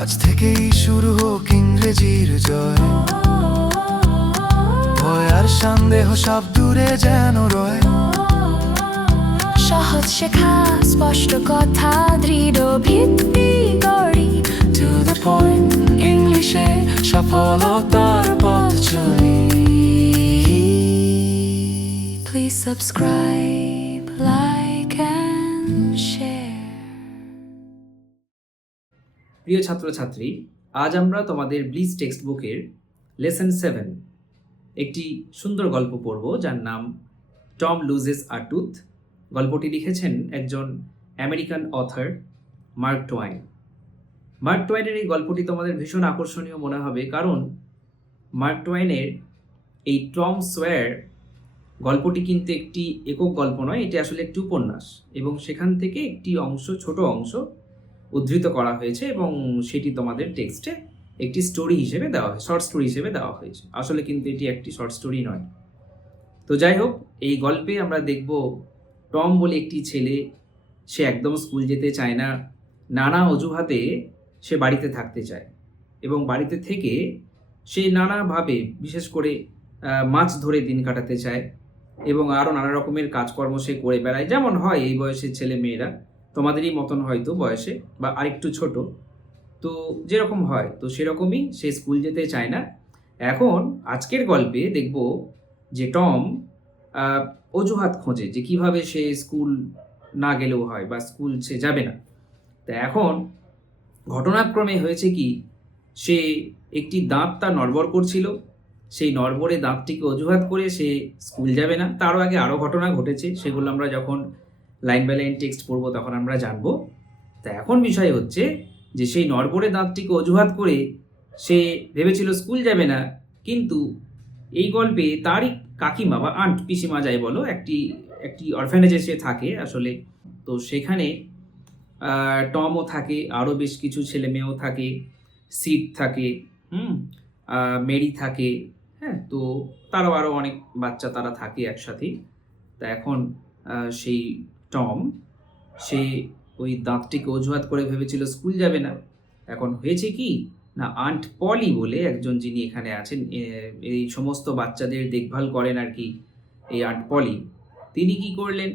আজ থেকেই শুরু হোক ইংরেজির জয়, ভয় আর সন্দেহ সব দূরে যেন রয়। সহজ শেখা, স্পষ্ট কথা, দৃঢ় ভিত্তি গড়ি। To the point, ইংলিশে সফলতার পথ চলি। Please subscribe, like and share. প্রিয় ছাত্রছাত্রী, আজ আমরা তোমাদের ব্লিজ টেক্সট বুকের লেসন 7 একটি সুন্দর গল্প পড়ব, যার নাম টম লুজেস আ টুথ। গল্পটি লিখেছেন একজন American author, Mark Twain. Mark টোয়াইনের এই গল্পটি তোমাদের ভীষণ আকর্ষণীয় মনে হবে, কারণ মার্ক টোয়াইনের এই টম সোয়ার গল্পটি কিন্তু একটি একক গল্প নয়, এটি আসলে একটি উপন্যাস, এবং সেখান থেকে একটি ছোট অংশ উদ্ধৃত করা হয়েছে এবং সেটি তোমাদের টেক্সটে একটি স্টোরি হিসেবে দেওয়া হয়, শর্ট স্টোরি হিসেবে দেওয়া হয়েছে। আসলে কিন্তু এটি একটি শর্ট স্টোরি নয়। তো যাই হোক, এই গল্পে আমরা দেখব টম বলে একটি ছেলে, সে একদম স্কুল যেতে চায় না, নানা অজুহাতে সে বাড়িতে থাকতে চায়, এবং বাড়িতে থেকে সে নানাভাবে, বিশেষ করে মাছ ধরে দিন কাটাতে চায়, এবং আরও নানা রকমের কাজকর্ম সে করে বেড়ায়, যেমন হয় এই বয়সের ছেলে মেয়েরা, তোমাদেরই মতন হয়তো বয়সে বা আরেকটু ছোট, তো যেরকম হয় তো সেরকমই সে স্কুল যেতে চায় না। এখন আজকের গল্পে দেখব যে টম অজুহাত খোঁজে যে কিভাবে সে স্কুল না গেলেও হয় বা স্কুল সে যাবে না। তা এখন ঘটনাক্রমে হয়েছে কি, সে একটি দাঁত তার নড়বড় করছিল, সেই নড়বড়ে দাঁতটিকে অজুহাত করে সে স্কুল যাবে না। তারও আগে আরও ঘটনা ঘটেছে, সেগুলো আমরা যখন লাইন বাই লাইন টেক্সট পড়বো তখন আমরা জানবো। তা এখন বিষয় হচ্ছে যে সেই নড়বড়ে দাঁতটিকে অজুহাত করে সে ভেবেছিল স্কুল যাবে না, কিন্তু এই গল্পে তারই কাকিমা বা আন্ট, পিসিমা যাই বলো, একটি অরফ্যানেজে সে থাকে আসলে। তো সেখানে টমও থাকে, আরও বেশ কিছু ছেলে মেয়েও থাকে, সিড থাকে, মেরি থাকে, হ্যাঁ, তো তারাও আরও অনেক বাচ্চা তারা থাকে একসাথেই। তা এখন সেই টম সে ওই দাঁতটিকে অজুহাত করে ভেবেছিল স্কুল যাবে না। এখন হয়েছে কি না, আন্ট পলি বলে একজন যিনি এখানে আছেন, এই সমস্ত বাচ্চাদের দেখভাল করেন আর কি, এই আন্ট পলি, তিনি কি করলেন,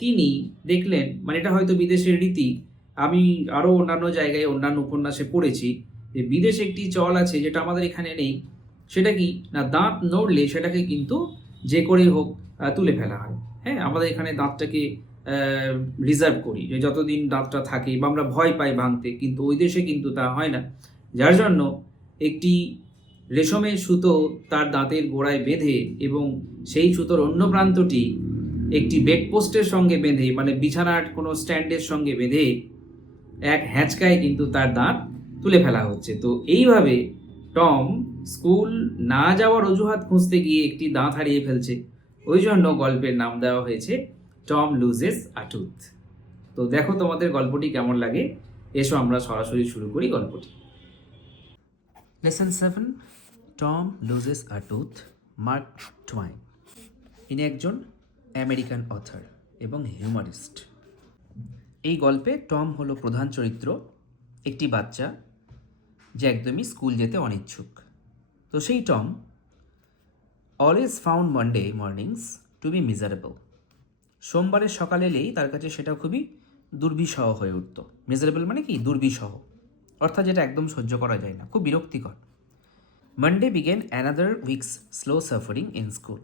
তিনি দেখলেন, মানে এটা হয়তো বিদেশের রীতি, আমি আরও অন্যান্য জায়গায় অন্যান্য উপন্যাসে পড়েছি যে বিদেশে একটি চল আছে যেটা আমাদের এখানে নেই। সেটা কি না, দাঁত নড়লে সেটাকে কিন্তু যে করেই হোক তুলে ফেলা হয়। হ্যাঁ, আমাদের এখানে দাঁতটাকে রিজার্ভ করি, যে যতদিন দাঁতটা থাকে, বা আমরা ভয় পাই ভাঙতে, কিন্তু ওই দেশে কিন্তু তা হয় না। যার জন্য একটি রেশমের সুতো তার দাঁতের গোড়ায় বেঁধে, এবং সেই সুতোর অন্য প্রান্তটি একটি বেডপোস্টের সঙ্গে বেঁধে, মানে বিছানার কোনো স্ট্যান্ডের সঙ্গে বেঁধে এক হ্যাঁচকায় কিন্তু তার দাঁত তুলে ফেলা হচ্ছে। তো এইভাবে টম স্কুল না যাওয়ার অজুহাত খুঁজতে গিয়ে একটি দাঁত হারিয়ে ফেলছে। ওই জন্য গল্পের নাম দেওয়া হয়েছে টম লুজেস আ টুথ। তো দেখো তোমাদের গল্পটি কেমন লাগে, এসো আমরা সরাসরি শুরু করি গল্পটি। লেসন 7, টম লুজেস আ টুথ, মার্ক টোয়াইন। ইনি একজন আমেরিকান অথর এবং হিউমারিস্ট। এই গল্পে টম হলো প্রধান চরিত্র, একটি বাচ্চা যে একদমই স্কুল যেতে অনিচ্ছুক। তো সেই Tom always found Monday mornings to be miserable. সোমবারের সকাল এলেই তার কাছে সেটা খুবই দুর্বিষহ হয়ে উঠত। মিজারেবল মানে কি, দুর্বিষহ, অর্থাৎ যেটা একদম সহ্য করা যায় না, খুব বিরক্তিকর। Monday began another week's slow suffering in school.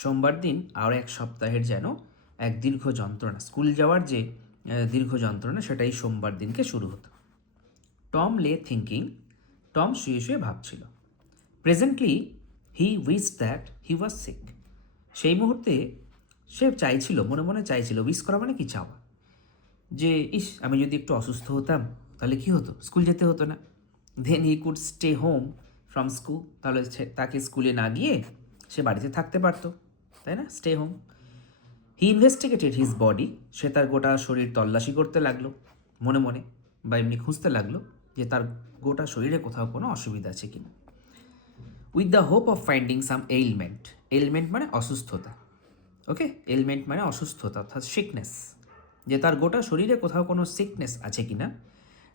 সোমবার দিন আর এক সপ্তাহের যেন এক দীর্ঘ যন্ত্রণা, স্কুল যাওয়ার যে দীর্ঘ যন্ত্রণা, সেটাই সোমবার দিনকে শুরু হতো। টম লে থিঙ্কিং, টম শুয়ে শুয়ে ভাবছিল। Presently he wished that he was sick. সেই মুহূর্তে সে চাইছিল, মনে মনে চাইছিল, উইস করা মানে কি, চাওয়া, যে ইস, আমি যদি একটু অসুস্থ হতাম তাহলে কি হতো, স্কুল যেতে হতো না। Then he could stay home from school, তাহলে তাকে স্কুলে না গিয়ে সে বাড়িতে থাকতে পারতো, তাই না, স্টে হোম। হি ইনভেস্টিগেটেড হিজ বডি, সে তার গোটা শরীর তল্লাশি করতে লাগলো, মনে মনে বা এমনি খুঁজতে লাগলো যে তার গোটা শরীরে কোথাও কোনো অসুবিধা আছে কিনা। With the hope of finding some element, element মানে অসুস্থতা, ওকে, এলিমেন্ট মানে অসুস্থতা অর্থাৎ সিকনেস, যে তার গোটা শরীরে কোথাও কোনো সিকনেস আছে কি না,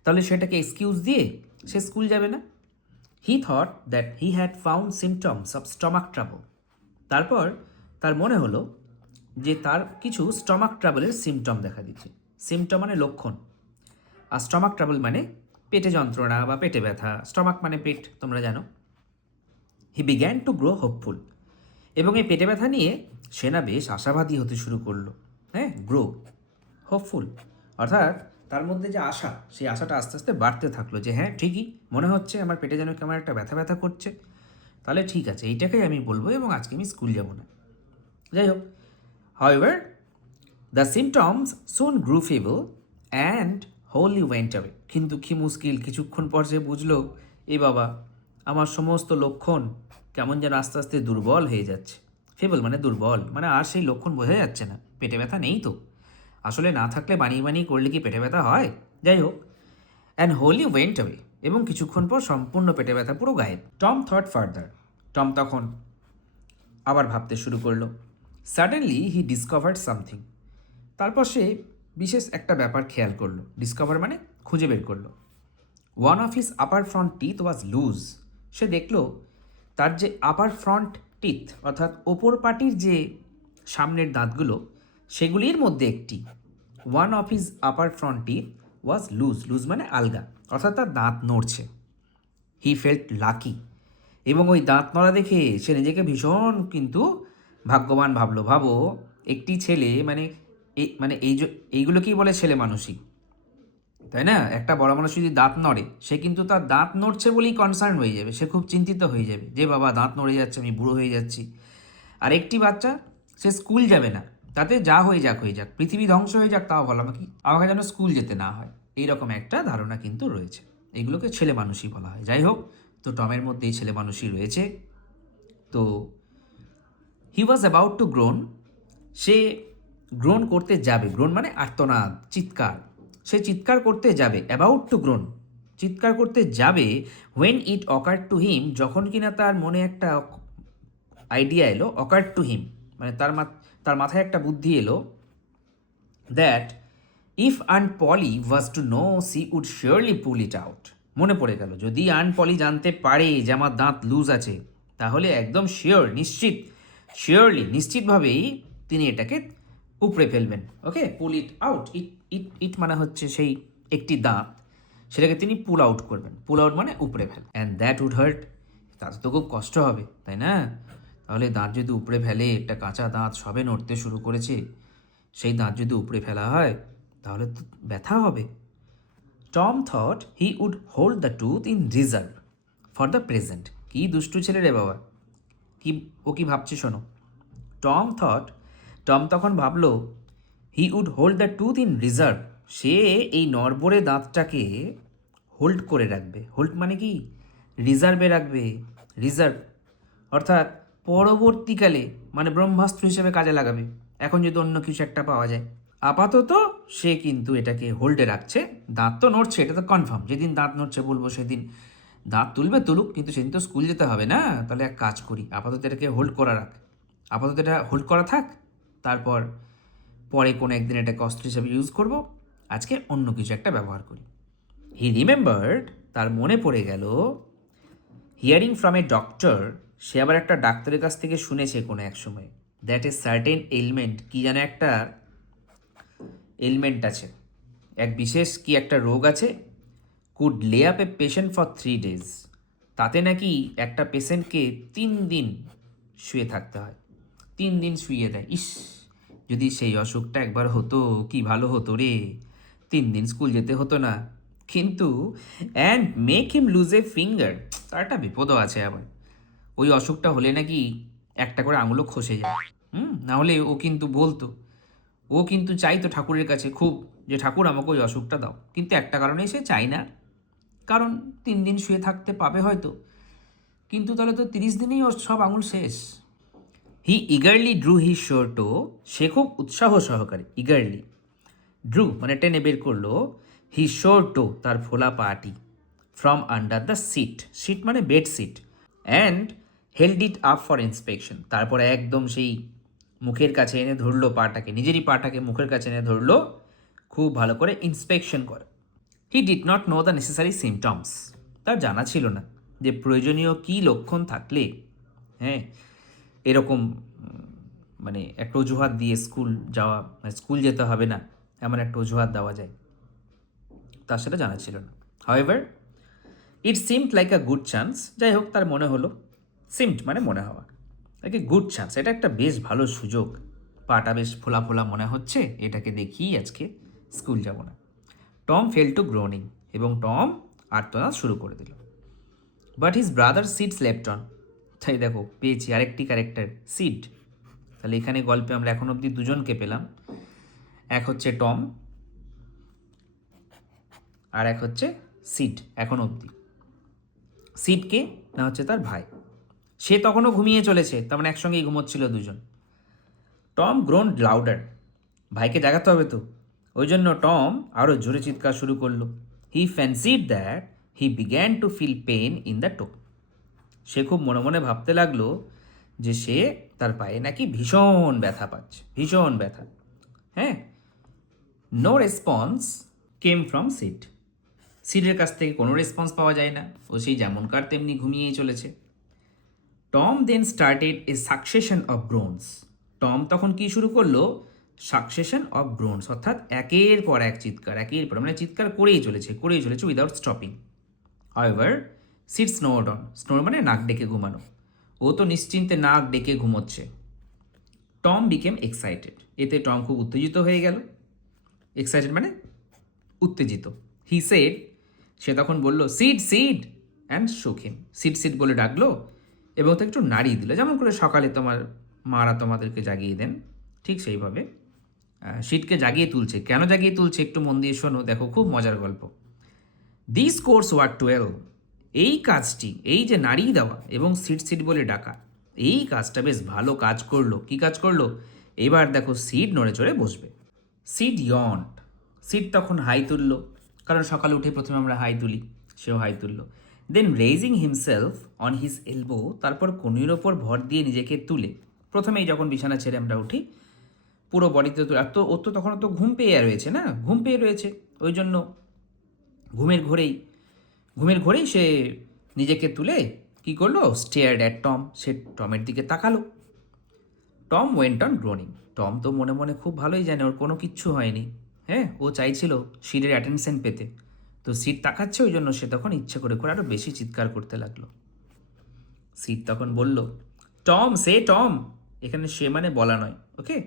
তাহলে সেটাকে এক্সকিউজ দিয়ে সে স্কুল যাবে না। He thought that he had found symptoms of stomach trouble. তারপর তার মনে হলো যে তার কিছু স্টমাক ট্রাবলের সিমটম দেখা দিচ্ছে। সিমটম মানে লক্ষণ, আর স্টমাক ট্রাবল মানে পেটে যন্ত্রণা বা পেটে ব্যথা। স্টমাক মানে পেট, তোমরা জানো। হি বিগ্যান টু গ্রো হোপফুল, এবং এই পেটে ব্যথা নিয়ে সে না বেশ আশাবাদী হতে শুরু করলো। হ্যাঁ, গ্রো হোপফুল অর্থাৎ তার মধ্যে যে আশা, সেই আশাটা আস্তে আস্তে বাড়তে থাকলো যে হ্যাঁ ঠিকই মনে হচ্ছে আমার পেটে যেন কেমন একটা ব্যথা ব্যথা করছে, তাহলে ঠিক আছে এইটাকেই আমি বলবো এবং আজকে আমি স্কুল যাব না। যাই হোক, however the symptoms soon grew feeble and wholly went away. কিন্তু কি মুশকিল, কিছুক্ষণ পর সে বুঝলো এ বাবা আমার সমস্ত লক্ষণ কেমন যেন আস্তে আস্তে দুর্বল হয়ে যাচ্ছে। ফেবল মানে দুর্বল, মানে আর সেই লক্ষণ বোঝা যাচ্ছে না, পেটে ব্যথা নেই তো। আসলে না থাকলে বানিয়ে বানিয়ে করলে কি পেটে ব্যথা হয়? যাই হোক, অ্যান্ড হোলি ওয়েন্ট অ্যাওয়ে, এবং কিছুক্ষণ পর সম্পূর্ণ পেটে ব্যথা পুরো গায়েব। টম থট ফার্দার, টম তখন আবার ভাবতে শুরু করলো। সাডেনলি হি ডিসকভার্ড সামথিং, তারপর সে বিশেষ একটা ব্যাপার খেয়াল করলো। ডিসকভার মানে খুঁজে বের করলো। One of his upper front teeth was loose. সে দেখলো তার যে আপার ফ্রন্ট টিথ অর্থাৎ ওপর পাটির যে সামনের দাঁতগুলো, সেগুলির মধ্যে একটি, one of his upper front teeth was loose. Loose মানে আলগা, অর্থাৎ তার দাঁত নড়ছে। হি ফেল্ট লাকি, এবং ওই দাঁত নড়া দেখে সে নিজেকে ভীষণ কিন্তু ভাগ্যবান ভাবলো। ভাবো, একটি ছেলে মানে এইগুলোকেই বলে ছেলে মানুষই, তাই না? একটা বড় মানুষ যদি দাঁত নড়ে, সে কিন্তু তার দাঁত নড়ছে বলেই কনসার্ন হয়ে যাবে, সে খুব চিন্তিত হয়ে যাবে যে বাবা দাঁত নড়ে যাচ্ছে, আমি বুড়ো হয়ে যাচ্ছি। আর একটি বাচ্চা, সে স্কুল যাবে না, তাতে যা হয়ে যাক, পৃথিবী ধ্বংস হয়ে যাক তাও বলো, আমাকে যেন স্কুল যেতে না হয়, এইরকম একটা ধারণা কিন্তু রয়েছে। এগুলোকে ছেলে মানুষই বলা হয়। যাই হোক, তো টমের মধ্যে এই ছেলে মানুষই রয়েছে। তো he was about to groan, সে গ্রোন করতে যাবে। গ্রোন মানে আর্তনাদ, চিৎকার। সে চিৎকার করতে যাবে, অ্যাবাউট টু গ্রোন, চিৎকার করতে যাবে। When it ochre to him, যখন কিনা তার মনে একটা আইডিয়া এলো। অকার টু হিম মানে তার মাথায় একটা বুদ্ধি এলো। That if Aunt Polly was to know, she would surely pull it out. মনে পড়ে গেল, যদি আন্ট পলি জানতে পারে যে আমার দাঁত লুজ আছে, তাহলে একদম নিশ্চিতভাবেই তিনি এটাকে উপড়ে ফেলবেন। ওকে, পুল ইট আউট, ইট মানে হচ্ছে সেই একটি দাঁত, সেটাকে তিনি পুল আউট করবেন। পুল আউট মানে উপড়ে ফেল। অ্যান্ড দ্যাট উড হার্ট, তাতে তো খুব কষ্ট হবে, তাই না? তাহলে দাঁত যদি উপড়ে ফেলে, একটা কাঁচা দাঁত সবে নড়তে শুরু করেছে, সেই দাঁত যদি উপড়ে ফেলা হয় তাহলে তো ব্যথা হবে। Tom thought he would hold the tooth in reserve for the present. কি দুষ্টু ছেলে রে বাবা, ও কি ভাবছে শোনো। টম তখন ভাবলো, he would hold the tooth in reserve, সে এই নড়বড়ে দাঁতটাকে হোল্ড করে রাখবে। হোল্ড মানে কি? রিজার্ভে রাখবে। রিজার্ভ অর্থাৎ পরবর্তীকালে, মানে ব্রহ্মাস্ত্র হিসেবে কাজে লাগাবে, এখন যদি অন্য কিছু একটা পাওয়া যায়। আপাতত সে কিন্তু এটাকে হোল্ডে রাখছে। দাঁত তো নড়ছে, এটা তো কনফার্ম, যেদিন দাঁত নড়ছে বলবো সেদিন দাঁত তুলুক, কিন্তু সেদিন তো স্কুল যেতে হবে না। তাহলে এক কাজ করি, আপাতত এটাকে হোল্ড করা থাক, তারপর পরে কোনো একদিন এটাকে অস্ত্র হিসাবে ইউজ করব, আজকে অন্য কিছু একটা ব্যবহার করি। হি রিমেম্বার্ড, তার মনে পড়ে গেল, হিয়ারিং ফ্রম এ ডক্টর, সে আবার একটা ডাক্তারের কাছ থেকে শুনেছে কোনো এক সময়, দ্যাট এ সার্টেন এলমেন্ট, কি যেন একটা এলমেন্ট আছে, এক বিশেষ কি একটা রোগ আছে, কুড লে up a patient for 3 days, তাতে নাকি একটা পেশেন্টকে 3 দিন শুয়ে থাকতে হয়। 3 দিন শুয়ে দেয়। ইস, যদি সেই অসুখটা একবার হতো কি ভালো হতো রে, 3 দিন স্কুল যেতে হতো না। কিন্তু and make him lose a finger, তার একটা বিপদও আছে আবার। ওই অসুখটা হলে নাকি একটা করে আঙুলও খসে যায়। না হলে ও কিন্তু বলতো, ও কিন্তু চাইতো ঠাকুরের কাছে খুব, যে ঠাকুর আমাকে ওই অসুখটা দাও, কিন্তু একটা কারণেই সে চায় না, কারণ 3 দিন শুয়ে থাকতে পাবে হয়তো, কিন্তু তাহলে তো 30 দিনেই ওর সব আঙুল শেষ। হি ইগারলি ড্রু হি শোটো, সে খুব উৎসাহ সহকারে, ইগারলি, ড্রু মানে টেনে বের করলো, হি শোটো তার ফোলা পাটি, ফ্রম আন্ডার দ্য সিট মানে bed sheet, and held it up for inspection, তারপরে একদম সেই মুখের কাছে এনে ধরলো পাটাকে, নিজেরই পাটাকে মুখের কাছে এনে ধরলো, খুব ভালো করে ইন্সপেকশন করে। He did not know the necessary symptoms, তার জানা ছিল না যে প্রয়োজনীয় কী লক্ষণ থাকলে হ্যাঁ এরকম মানে একটা অজুহাত দিয়ে স্কুল যেতে হবে না এমন একটা অজুহাত দেওয়া যায়, তার সেটা জানা ছিল না। However it seemed like a good chance, যাই হোক তার মনে হলো, সিমড মানে মনে হওয়া, একে গুড চান্স, এটা একটা বেশ ভালো সুযোগ, পাটা বেশ ফোলা ফোলা মনে হচ্ছে, এটাকে দেখি আজকে স্কুল যাব না। টম ফেল টু গ্রোনিং, এবং টম আর্তনাদ শুরু করে দিল। But his brother seed slept on, তাই দেখো পেয়েছি আরেকটি ক্যারেক্টার সিড। তাহলে এখানে গল্পে আমরা এখন অবধি দুজনকে পেলাম, এক হচ্ছে টম আর এক হচ্ছে সিড এখন অবধি। সিডকে না হচ্ছে তার ভাই, সে তখনও ঘুমিয়ে চলেছে, তার মানে একসঙ্গেই ঘুমোচ্ছিল দুজন। টম গ্রোন লাউডার, ভাইকে জাগাতে হবে তো, ওই জন্য টম আরও জোরে চিৎকার শুরু করলো। He fancied that he began to feel pain in the toe, সে খুব মনে মনে ভাবতে লাগলো যে সে তার পায়ে নাকি ভীষণ ব্যথা পাচ্ছে, ভীষণ ব্যথা। হ্যাঁ, no response came from Sid, সিডের কাছ থেকে কোনো রেসপন্স পাওয়া যায় না, ও সেই যেমনকার তেমনি ঘুমিয়েই চলেছে। Tom then started a succession of groans, Tom তখন কি শুরু করলো, সাকসেশন অফ গ্রোনস, অর্থাৎ একের পর এক চিৎকার, একের পর মানে চিৎকার করেই চলেছে without stopping. However Sid snored on, snore মানে নাক ডেকে ঘুমানো, ও তো নিশ্চিন্তে নাক ডেকে ঘুমোচ্ছে। টম বিকেম এক্সাইটেড, এতে টম খুব উত্তেজিত হয়ে গেল, এক্সাইটেড মানে উত্তেজিত। হি সেড, সে তখন বলল সিড সিড অ্যান্ড শোক হিম, সিড সিড বলে ডাকলো এবং তাকে একটু নাড়িয়ে দিল, যেমন করে সকালে তোমার মারা তোমাদেরকে জাগিয়ে দেন, ঠিক সেইভাবে সিডকে জাগিয়ে তুলছে। কেন জাগিয়ে তুলছে একটু মন দিয়ে শোনো, দেখো খুব মজার গল্প। দিস কোর্স ওয়ার 12, এই কাজটি, এই যে নাড়িয়ে দেওয়া এবং সিড সিড বলে ডাকা, এই কাজটা বেশ ভালো কাজ করলো। কি কাজ করলো, এবার দেখো সিড নড়ে চড়ে বসবে। সিড ইয়ন্ড, সিড তখন হাই তুলল, কারণ সকালে উঠে প্রথমে আমরা হাই তুলি, সেও হাই তুলল। Then raising himself on his elbow, তারপর কনুইয়ের ওপর ভর দিয়ে নিজেকে তুলে, প্রথমেই যখন বিছানা ছেড়ে আমরা উঠি পুরো বডিতে তুলে, আর তো ওর তো তখন তো ঘুম পেয়ে রয়েছে না, ঘুম পেয়ে রয়েছে, ওই জন্য ঘুমের ঘোরেই সে নিজেকে তুলে কি করলো, স্টেয়ার্ড অ্যাট টম, সে টমের দিকে তাকালো। Tom went on Groening, Tom তো মনে মনে খুব ভালোই জানে ওর কোনো কিচ্ছু হয়নি, হ্যাঁ, ও চাইছিল সিডের অ্যাটেনশন পেতে, তো সিড তাকাচ্ছে, ওই জন্য সে তখন ইচ্ছে করে আরও বেশি চিৎকার করতে লাগলো। সিড তখন বলল টম, সে টম, এখানে সে মানে বলা নয়, ওকে,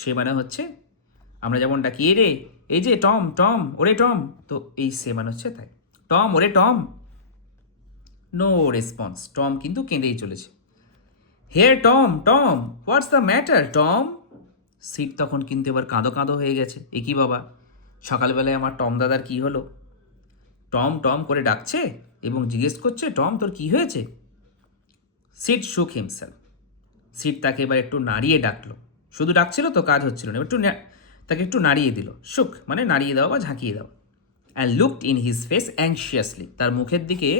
সে মানে হচ্ছে আমরা যেমন ডাকি এ রে, এই যে টম টম, ওরে টম, তো এই সে মানে হচ্ছে তাই, টম ওরে টম। নো রেসপন্স, টম কিন্তু কেঁদেই চলেছে। Here Tom Tom, what's the matter Tom, Sid তখন কিন্তু এবার কাঁদো কাঁদো হয়ে গেছে, এ কি বাবা, সকালবেলায় আমার টম দাদার কি হলো, টম টম করে ডাকছে এবং জিজ্ঞেস করছে টম তোর কি হয়েছে। সিড শুক হিমসেলফ, সিড তাকে এবার একটু নাড়িয়ে ডাকলো, শুধু ডাকছিল তো কাজ হচ্ছিল না, তাকে একটু নাড়িয়ে দিল, শুক মানে নাড়িয়ে দেওয়া বা ঝাঁকিয়ে দেওয়া। And looked in his face anxiously, তার মুখের দিকে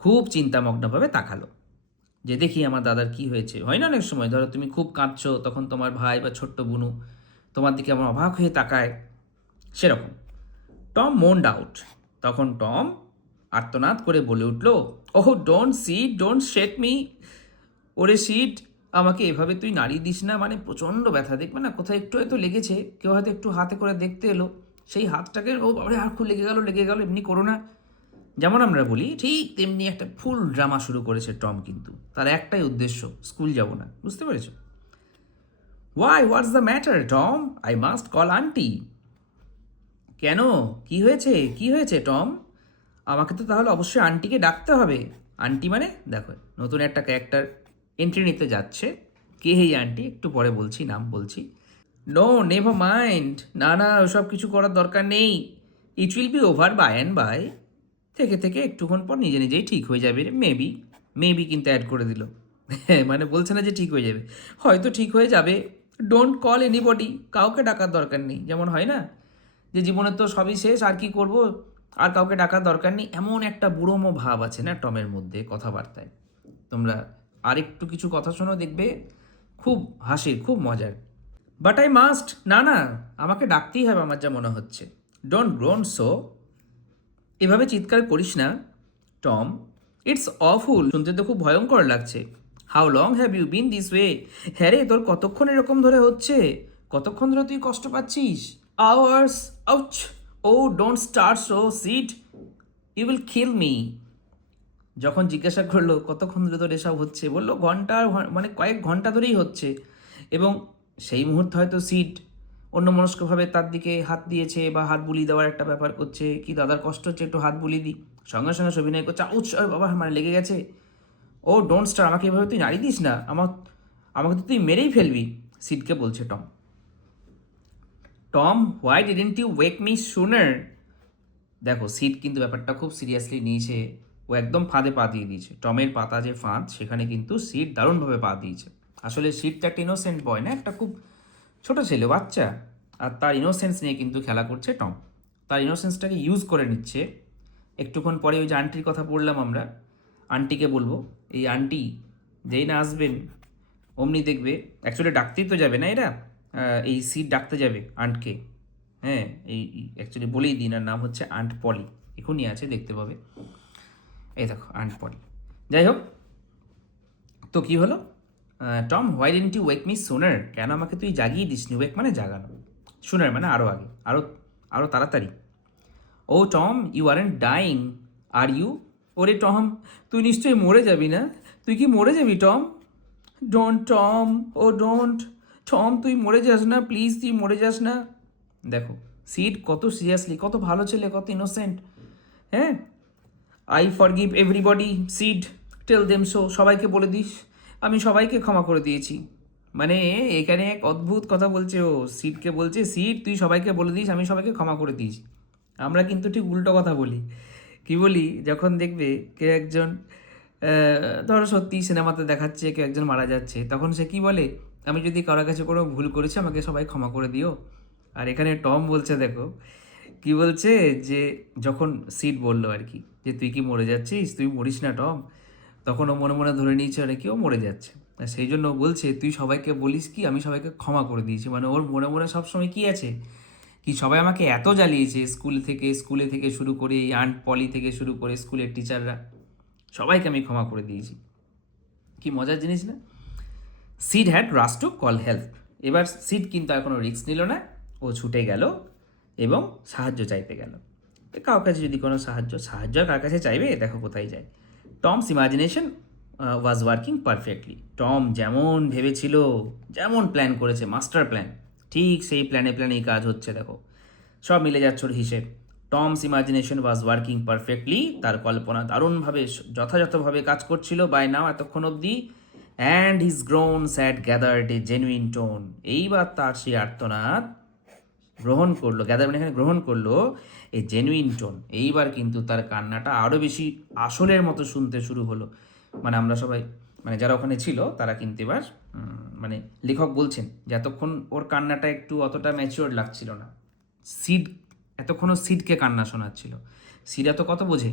খুব চিন্তামগ্নভাবে তাকালো, যে দেখি আমার দাদার কি হয়েছে। হয় না অনেক সময়, ধরো তুমি খুব কাঁদছো, তখন তোমার ভাই বা ছোট্ট বুনু তোমার দিকে আমার অবাক হয়ে তাকায়, সেরকম। টম মোন্ড আউট, তখন টম আর্তনাদ করে বলে উঠল, oh don't Sid, don't shake me, ওরে সিড আমাকে এভাবে তুই নাড়িয়ে দিস না, মানে প্রচণ্ড ব্যথা, দেখবে না কোথাও একটু হয়তো লেগেছে, কেউ হয়তো একটু হাতে করে দেখতে এলো, সেই হাতটাকে ও বাবারে আর খুব লেগে গেল, এমনি করো না, যেমন আমরা বলি ঠিক তেমনি একটা ফুল ড্রামা শুরু করেছে টম, কিন্তু তার একটাই উদ্দেশ্য, স্কুল যাব না, বুঝতে পেরেছো? Why, what's the matter Tom, I must call auntie, কেন, কি হয়েছে টম, আমাকে তো তাহলে অবশ্যই আন্টিকে ডাকতে হবে। আন্টি মানে দেখো নতুন একটা ক্যারেক্টার এন্ট্রি নিতে যাচ্ছে, কে এই আন্টি একটু পরে বলছি, নাম বলছি। নো নেভার মাইন্ড, না না ওসব কিছু করার দরকার নেই, it will be over by and by, থেকে একটুক্ষণ পর নিজেই ঠিক হয়ে যাবে, মেবি কিন্তু অ্যাড করে দিল, মানে বলছে না যে ঠিক হয়ে যাবে, হয়তো ঠিক হয়ে যাবে। ডোন্ট কল এনিবডি, কাউকে ডাকার দরকার নেই, যেমন হয় না যে জীবনের তো সবই শেষ, আর কি করব, আর কাউকে ডাকার দরকার নেই, এমন একটা বুড়োমো ভাব আছে না টমের মধ্যে কথাবার্তায়। তোমরা আরেকটু কিছু কথা শোনো, দেখবে খুব হাসির, খুব মজার। বাট আই মাস্ট, না না, আমাকে ডাকতেই হবে আমার যা মনে হচ্ছে। ডোন্ট গ্রোন সো, এভাবে চিৎকার করিস না টম, ইটস অফুল, শুনতে তো খুব ভয়ঙ্কর লাগছে। How long have you been this way, হ্যাঁ রে তোর কতক্ষণ এরকম ধরে হচ্ছে, কতক্ষণ ধরে তুই কষ্ট পাচ্ছিস? Hours, ouch, oh don't start so Sid, you will kill me. যখন জিজ্ঞাসা করলো কতক্ষণ ধরে তোর এসব হচ্ছে, বললো মানে কয়েক ঘন্টা ধরেই হচ্ছে। এবং সেই মুহূর্তে হয়তো সিট অন্যমনস্কভাবে তার দিকে হাত দিয়েছে বা হাত বুলিয়ে দেওয়ার একটা ব্যাপার করছে, কি দাদার কষ্ট হচ্ছে একটু হাত বুলিয়ে দিই, সঙ্গে সঙ্গে অভিনয় করছে, আউচ বাবা মানে লেগে গেছে। ও ডোন্ট স্টার, আমাকে এভাবে তুই নাড়ি দিস না, আমাকে তো তুই মেরেই ফেলবি, সিটকে বলছে Tom. Tom, why didn't you wake me sooner. দেখো সিট কিন্তু ব্যাপারটা খুব সিরিয়াসলি নিয়েছে, ও একদম ফাঁদে পা দিয়ে দিয়েছে। টমের পাতা যে ফাঁদ, সেখানে কিন্তু সিট দারুণভাবে পা দিয়েছে। আসলে সিট তো একটা ইনোসেন্ট বয় না, একটা খুব ছোট ছেলে, বাচ্চা, আর তার ইনোসেন্স নিয়ে কিন্তু খেলা করছে টম। তার ইনোসেন্সটাকে ইউজ করে নিচ্ছে। একটুক্ষণ পরে ওই যে আন্টির কথা পড়লাম আমরা, আন্টিকে বলবো, এই আন্টি যেই না আসবেন অমনি দেখবে, অ্যাকচুয়ালি ডাকতেই তো যাবে না এরা, এই সিট ডাকতে যাবে আন্টকে। হ্যাঁ, এই অ্যাকচুয়ালি বলেই দিন, আর নাম হচ্ছে আন্ট পলি, এখনই আছে দেখতে পাবে, এই দেখো আন্ট পলি। যাই হোক, তো কি হলো, Tom why didn't you wake me sooner, কেন আমাকে তুই জাগিয়ে দিসনি, ওয়েক মানে জাগানো, সুনার মানে আরও আগে, আরও তাড়াতাড়ি। Oh Tom, you aren't dying are you, ওরে টম তুই নিশ্চয়ই মরে যাবি না, তুই কি মরে যাবি Tom? Don't Tom, oh don't Tom, তুই মরে যাস না প্লিজ, তুই মরে যাস না। দেখো সিড কত সিরিয়াসলি, কত ভালো ছেলে, কত ইনোসেন্ট। হ্যাঁ, I forgive everybody Sid, tell them so, সবাইকে বলে দিস আমি সবাইকে ক্ষমা করে দিয়েছি। মানে এখানে এক অদ্ভুত কথা বলছে ও, সিডকে বলছে সিড তুই সবাইকে বলে দিস আমি সবাইকে ক্ষমা করে দিয়েছি। আমরা কিন্তু ঠিক উল্টো কথা বলি, কি বলি, যখন দেখবে কেউ একজন ধরো সত্যি সিনেমাতে দেখাচ্ছে কেউ একজন মারা যাচ্ছে, তখন সে কি বলে, আমি যদি কারোর কাছে কোনো ভুল করেছি আমাকে সবাই ক্ষমা করে দিও। আর এখানে টম বলছে, দেখো কি বলছে, যে যখন সিড বললো আর কি, যে তুই কি মরে যাচ্ছিস, তুই মরিস না টম, তখন ও মনে মনে ধরে নিয়েছে আর কি ও মরে যাচ্ছে। আর সেই জন্য ও বলছে তুই সবাইকে বলিস কি আমি সবাইকে ক্ষমা করে দিয়েছি, মানে ওর মনে মনে সবসময় কি আছে, কি সবাই আমাকে এত জ্বালিয়েছে, স্কুলে থেকে শুরু করে এই আন্ট পলি থেকে শুরু করে স্কুলের টিচাররা, সবাইকে আমি ক্ষমা করে দিয়েছি। কি মজার জিনিস না। Seed had rush to call help, এবার সিড কিন্তু আর কোনো রিস্ক নিল না, ও ছুটে গেল এবং সাহায্য চাইতে গেল। কার কাছে যদি কোনো সাহায্য কার কাছে চাইবে, দেখো কোথায় যায়। Tom's imagination was working perfectly, Tom যেমন ভেবেছিল, যেমন প্ল্যান করেছে, মাস্টার প্ল্যান, ঠিক সেই প্ল্যানেই কাজ হচ্ছে। দেখো সব মিলে যাচ্ছে ওর হিসেব। Tom's imagination was working perfectly, তার কল্পনা দারুণভাবে যথাযথভাবে কাজ করছিল বাই নাও, এতক্ষণ অবধি। And his groans had gathered a genuine tone, এইবার তার সেই আর্তনাদ গ্রহণ করলো, গ্যাদার মানে এখানে গ্রহণ করলো এই জেনুইন টোন, এইবার কিন্তু তার কান্নাটা আরও বেশি আসলের মতো শুনতে শুরু হলো। মানে আমরা সবাই, মানে যারা ওখানে ছিল তারা কিন্তু এবার মানে লেখক বলছেন যে এতক্ষণ ওর কান্নাটা একটু অতটা ম্যাচিওর লাগছিল না। সিড এতক্ষণও সিডকে কান্না শোনাচ্ছিল, সিডা তো কত বোঝে।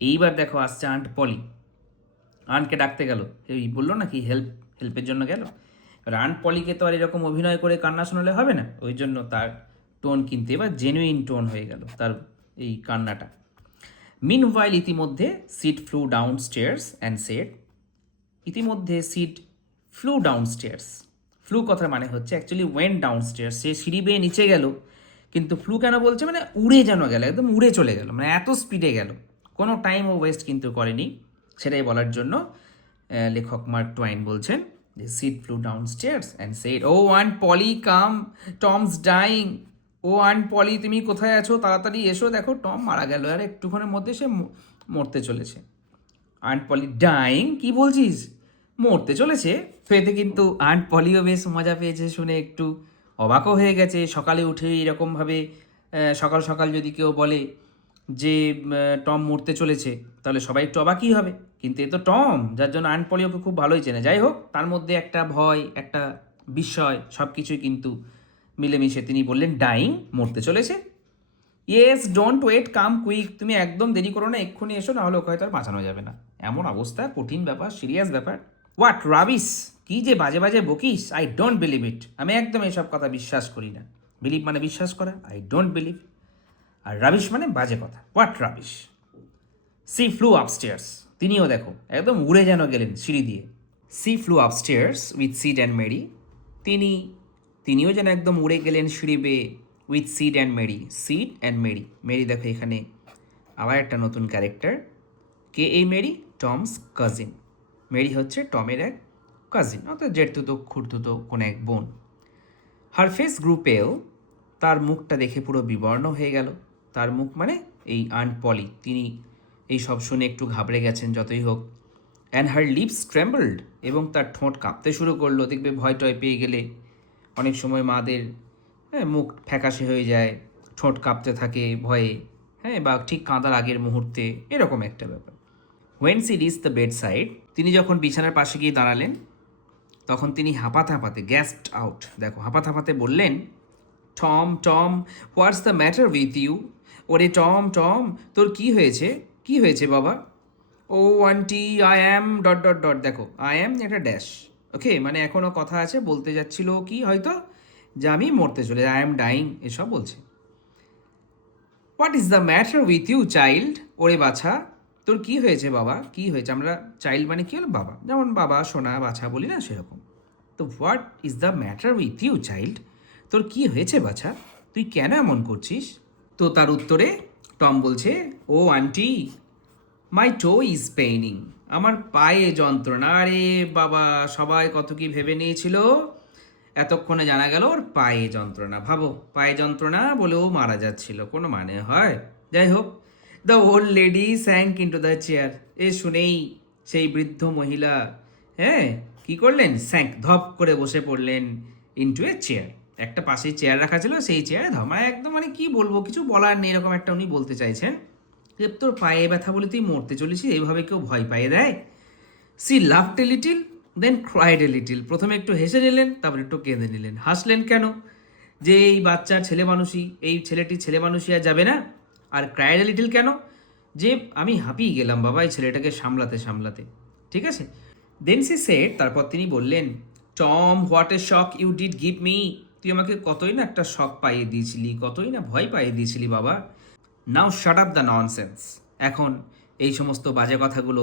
এইবার দেখো আসছে আন্ট পলি, আন্টকে ডাকতে গেল, এই বললো না কি হেল্পের জন্য গেল। এবার আন্ট পলিকে তো আর এরকম অভিনয় করে কান্না শোনালে হবে না, ওই জন্য তার টোন কিন্তু এবার জেনুইন টোন হয়ে গেল তার এই কান্নাটা। মিনওয়াইল ইতিমধ্যে Sid flew downstairs and said, ইতিমধ্যে Sid flew downstairs, flew কথার মানে হচ্ছে অ্যাকচুয়ালি ওয়েন ডাউন স্টেয়ার্স, সে সিঁড়ি বেয়ে নিচে গেল, কিন্তু ফ্লু কেন বলছে, মানে উড়ে যেন গেল, একদম উড়ে চলে গেল, মানে এত স্পিডে গেল, কোনো টাইম ও ওয়েস্ট কিন্তু করেনি। সেটাই বলার জন্য লেখক মার্ক টোয়াইন বলছেন যে Sid flew downstairs and said, oh Aunt Polly come, Tom's dying, oh Aunt Polly তুমি কোথায় আছো, তাড়াতাড়ি এসো, দেখো টম মারা গেল, আর একটুক্ষণের মধ্যে সে মরতে চলেছে। আন্ট পলি ডাইং, কি বলছিস, মরতে চলেছে? তো এতে কিন্তু আন্ট পলিও বেশ মজা পেয়েছে শুনে, একটু অবাকও হয়ে গেছে। সকালে উঠে এরকমভাবে সকাল সকাল যদি কেউ বলে যে টম মরতে চলেছে, তাহলে সবাই একটু অবাকই হবে, কিন্তু এ তো টম, যার জন্য আন্ট পলি ওকে খুব ভালোই চেনে। যাই হোক, তার মধ্যে একটা ভয়, একটা বিস্ময়, সব কিছুই কিন্তু মিলেমিশে তিনি বললেন ডাইং, মরতে চলেছে। Yes, don't wait, come quick, তুমি একদম দেরি করো না, এক্ষুনি এসো, নাহলে ওকে হয়তো আর বাঁচানো যাবে না। এমন অবস্থা, কঠিন ব্যাপার, সিরিয়াস ব্যাপার, হোয়াট রাবিস, কি যে বাজে বাজে বকিস, আই ডোন্ট বিলিভ ইট। আমি একদম এসব কথা বিশ্বাস করি না। বিলিভ মানে বিশ্বাস করা, আই ডোন্ট বিলিভ। আর রাবিশ মানে বাজে কথা, what rubbish. She flew upstairs, তিনিও দেখো একদম উড়ে যেন গেলেন সিঁড়ি দিয়ে। She flew upstairs with Sid and Mary, তিনিও যেন একদম উড়ে গেলেন সিঁড়ি বেয়ে with Sid and Mary. Sid and Mary, Mary দেখো এখানে আবার একটা নতুন ক্যারেক্টার। কে এই মেরি? Tom's cousin. মেরি হচ্ছে টমের এক কাজিন, অর্থাৎ জেঠতুতো খুড়তুতো কোনো এক বোন। হার ফেস গ্রু পেল, তার মুখটা দেখে পুরো বিবর্ণ হয়ে গেল। তার মুখ মানে এই আন্ট পলি, তিনি এই সব শুনে একটু ঘাবড়ে গেছেন যতই হোক। অ্যান্ড হার লিপস ট্রেম্বলড, এবং তার ঠোঁট কাঁপতে শুরু করলো। দেখবে ভয় টয় পেয়ে গেলে অনেক সময় মাদের মুখ ফ্যাকাশে হয়ে যায়, ঠোঁট কাঁপতে থাকে ভয়ে, হ্যাঁ, বা ঠিক কাঁদার আগের মুহূর্তে, এরকম একটা ব্যাপার। When she reach the bed side, তিনি যখন বিছানার পাশে গিয়ে দাঁড়ালেন তখন তিনি হাঁপাতে হাঁপাতে, গ্যাসড আউট, দেখো হাঁপাতে হাঁপাতে বললেন, Tom Tom what's the matter with you. ওরে টম টম, তোর কি হয়েছে, কি হয়েছে বাবা? Oh auntie I am dot dot dot, দেখো আই অ্যাম একটা ড্যাশ, ওকে, মানে এখনও কথা আছে, বলতে যাচ্ছিল কি হয়তো যে আমি মরতে চলে, আই অ্যাম ডাইং, এসব বলছে। What is the matter with you child, ওরে বাছা তোর কি হয়েছে বাবা, কি হয়েছে? আমরা চাইল্ড মানে কি হলো বাবা, যেমন বাবা সোনা বাছা বলি না, সেরকম। তো what is the matter with you child, তোর কি হয়েছে বাছা, তুই কেন এমন করছিস? তো তার উত্তরে টম বলছে, oh auntie my toe is paining, আমার পায়ে যন্ত্রণা। আরে বাবা, সবাই কত কি ভেবে নিয়েছিল, এতক্ষণে জানা গেল ওর পায়ে যন্ত্রণা। ভাবো, পায়ে যন্ত্রণা বলেও মারা যাচ্ছিল, কোনো মানে হয়? যাই হোক, the old lady sank into the chair, এ শুনেই সেই বৃদ্ধ মহিলা, হ্যাঁ, কি করলেন, স্যাঙ্ক, ধপ করে বসে পড়লেন ইন্টু এ চেয়ার। একটা পাশেই চেয়ার রাখা ছিল, সেই চেয়ারে ধপ, মানে একদম, মানে কি বলবো, কিছু বলার নেই, এরকম একটা উনি বলতে চাইছেন যে তোর পায়ে ব্যথা বলে তুই মরতে চলেছিস, এইভাবে কেউ ভয় পাইয়ে দেয়? She laughed a little then cried a little, প্রথমে একটু হেসে নিলেন, তারপর একটু কেঁদে নিলেন। হাসলেন কেন? যে এই বাচ্চার ছেলে মানুষই, এই ছেলেটি ছেলে মানুষই আর যাবে না। আর ক্রাইড এ লিটিল কেন? যে আমি হাঁপিয়ে গেলাম বাবা এই ছেলেটাকে সামলাতে সামলাতে, ঠিক আছে। দেন সি সেড, তারপর তিনি বললেন, Tom what a shock you did give me, তুই আমাকে কতই না একটা শক পাইয়ে দিয়েছিলি, কতই না ভয় পাইয়ে দিয়েছিলি বাবা। নাও শাট আপ দ্য ননসেন্স, এখন এই সমস্ত বাজে কথাগুলো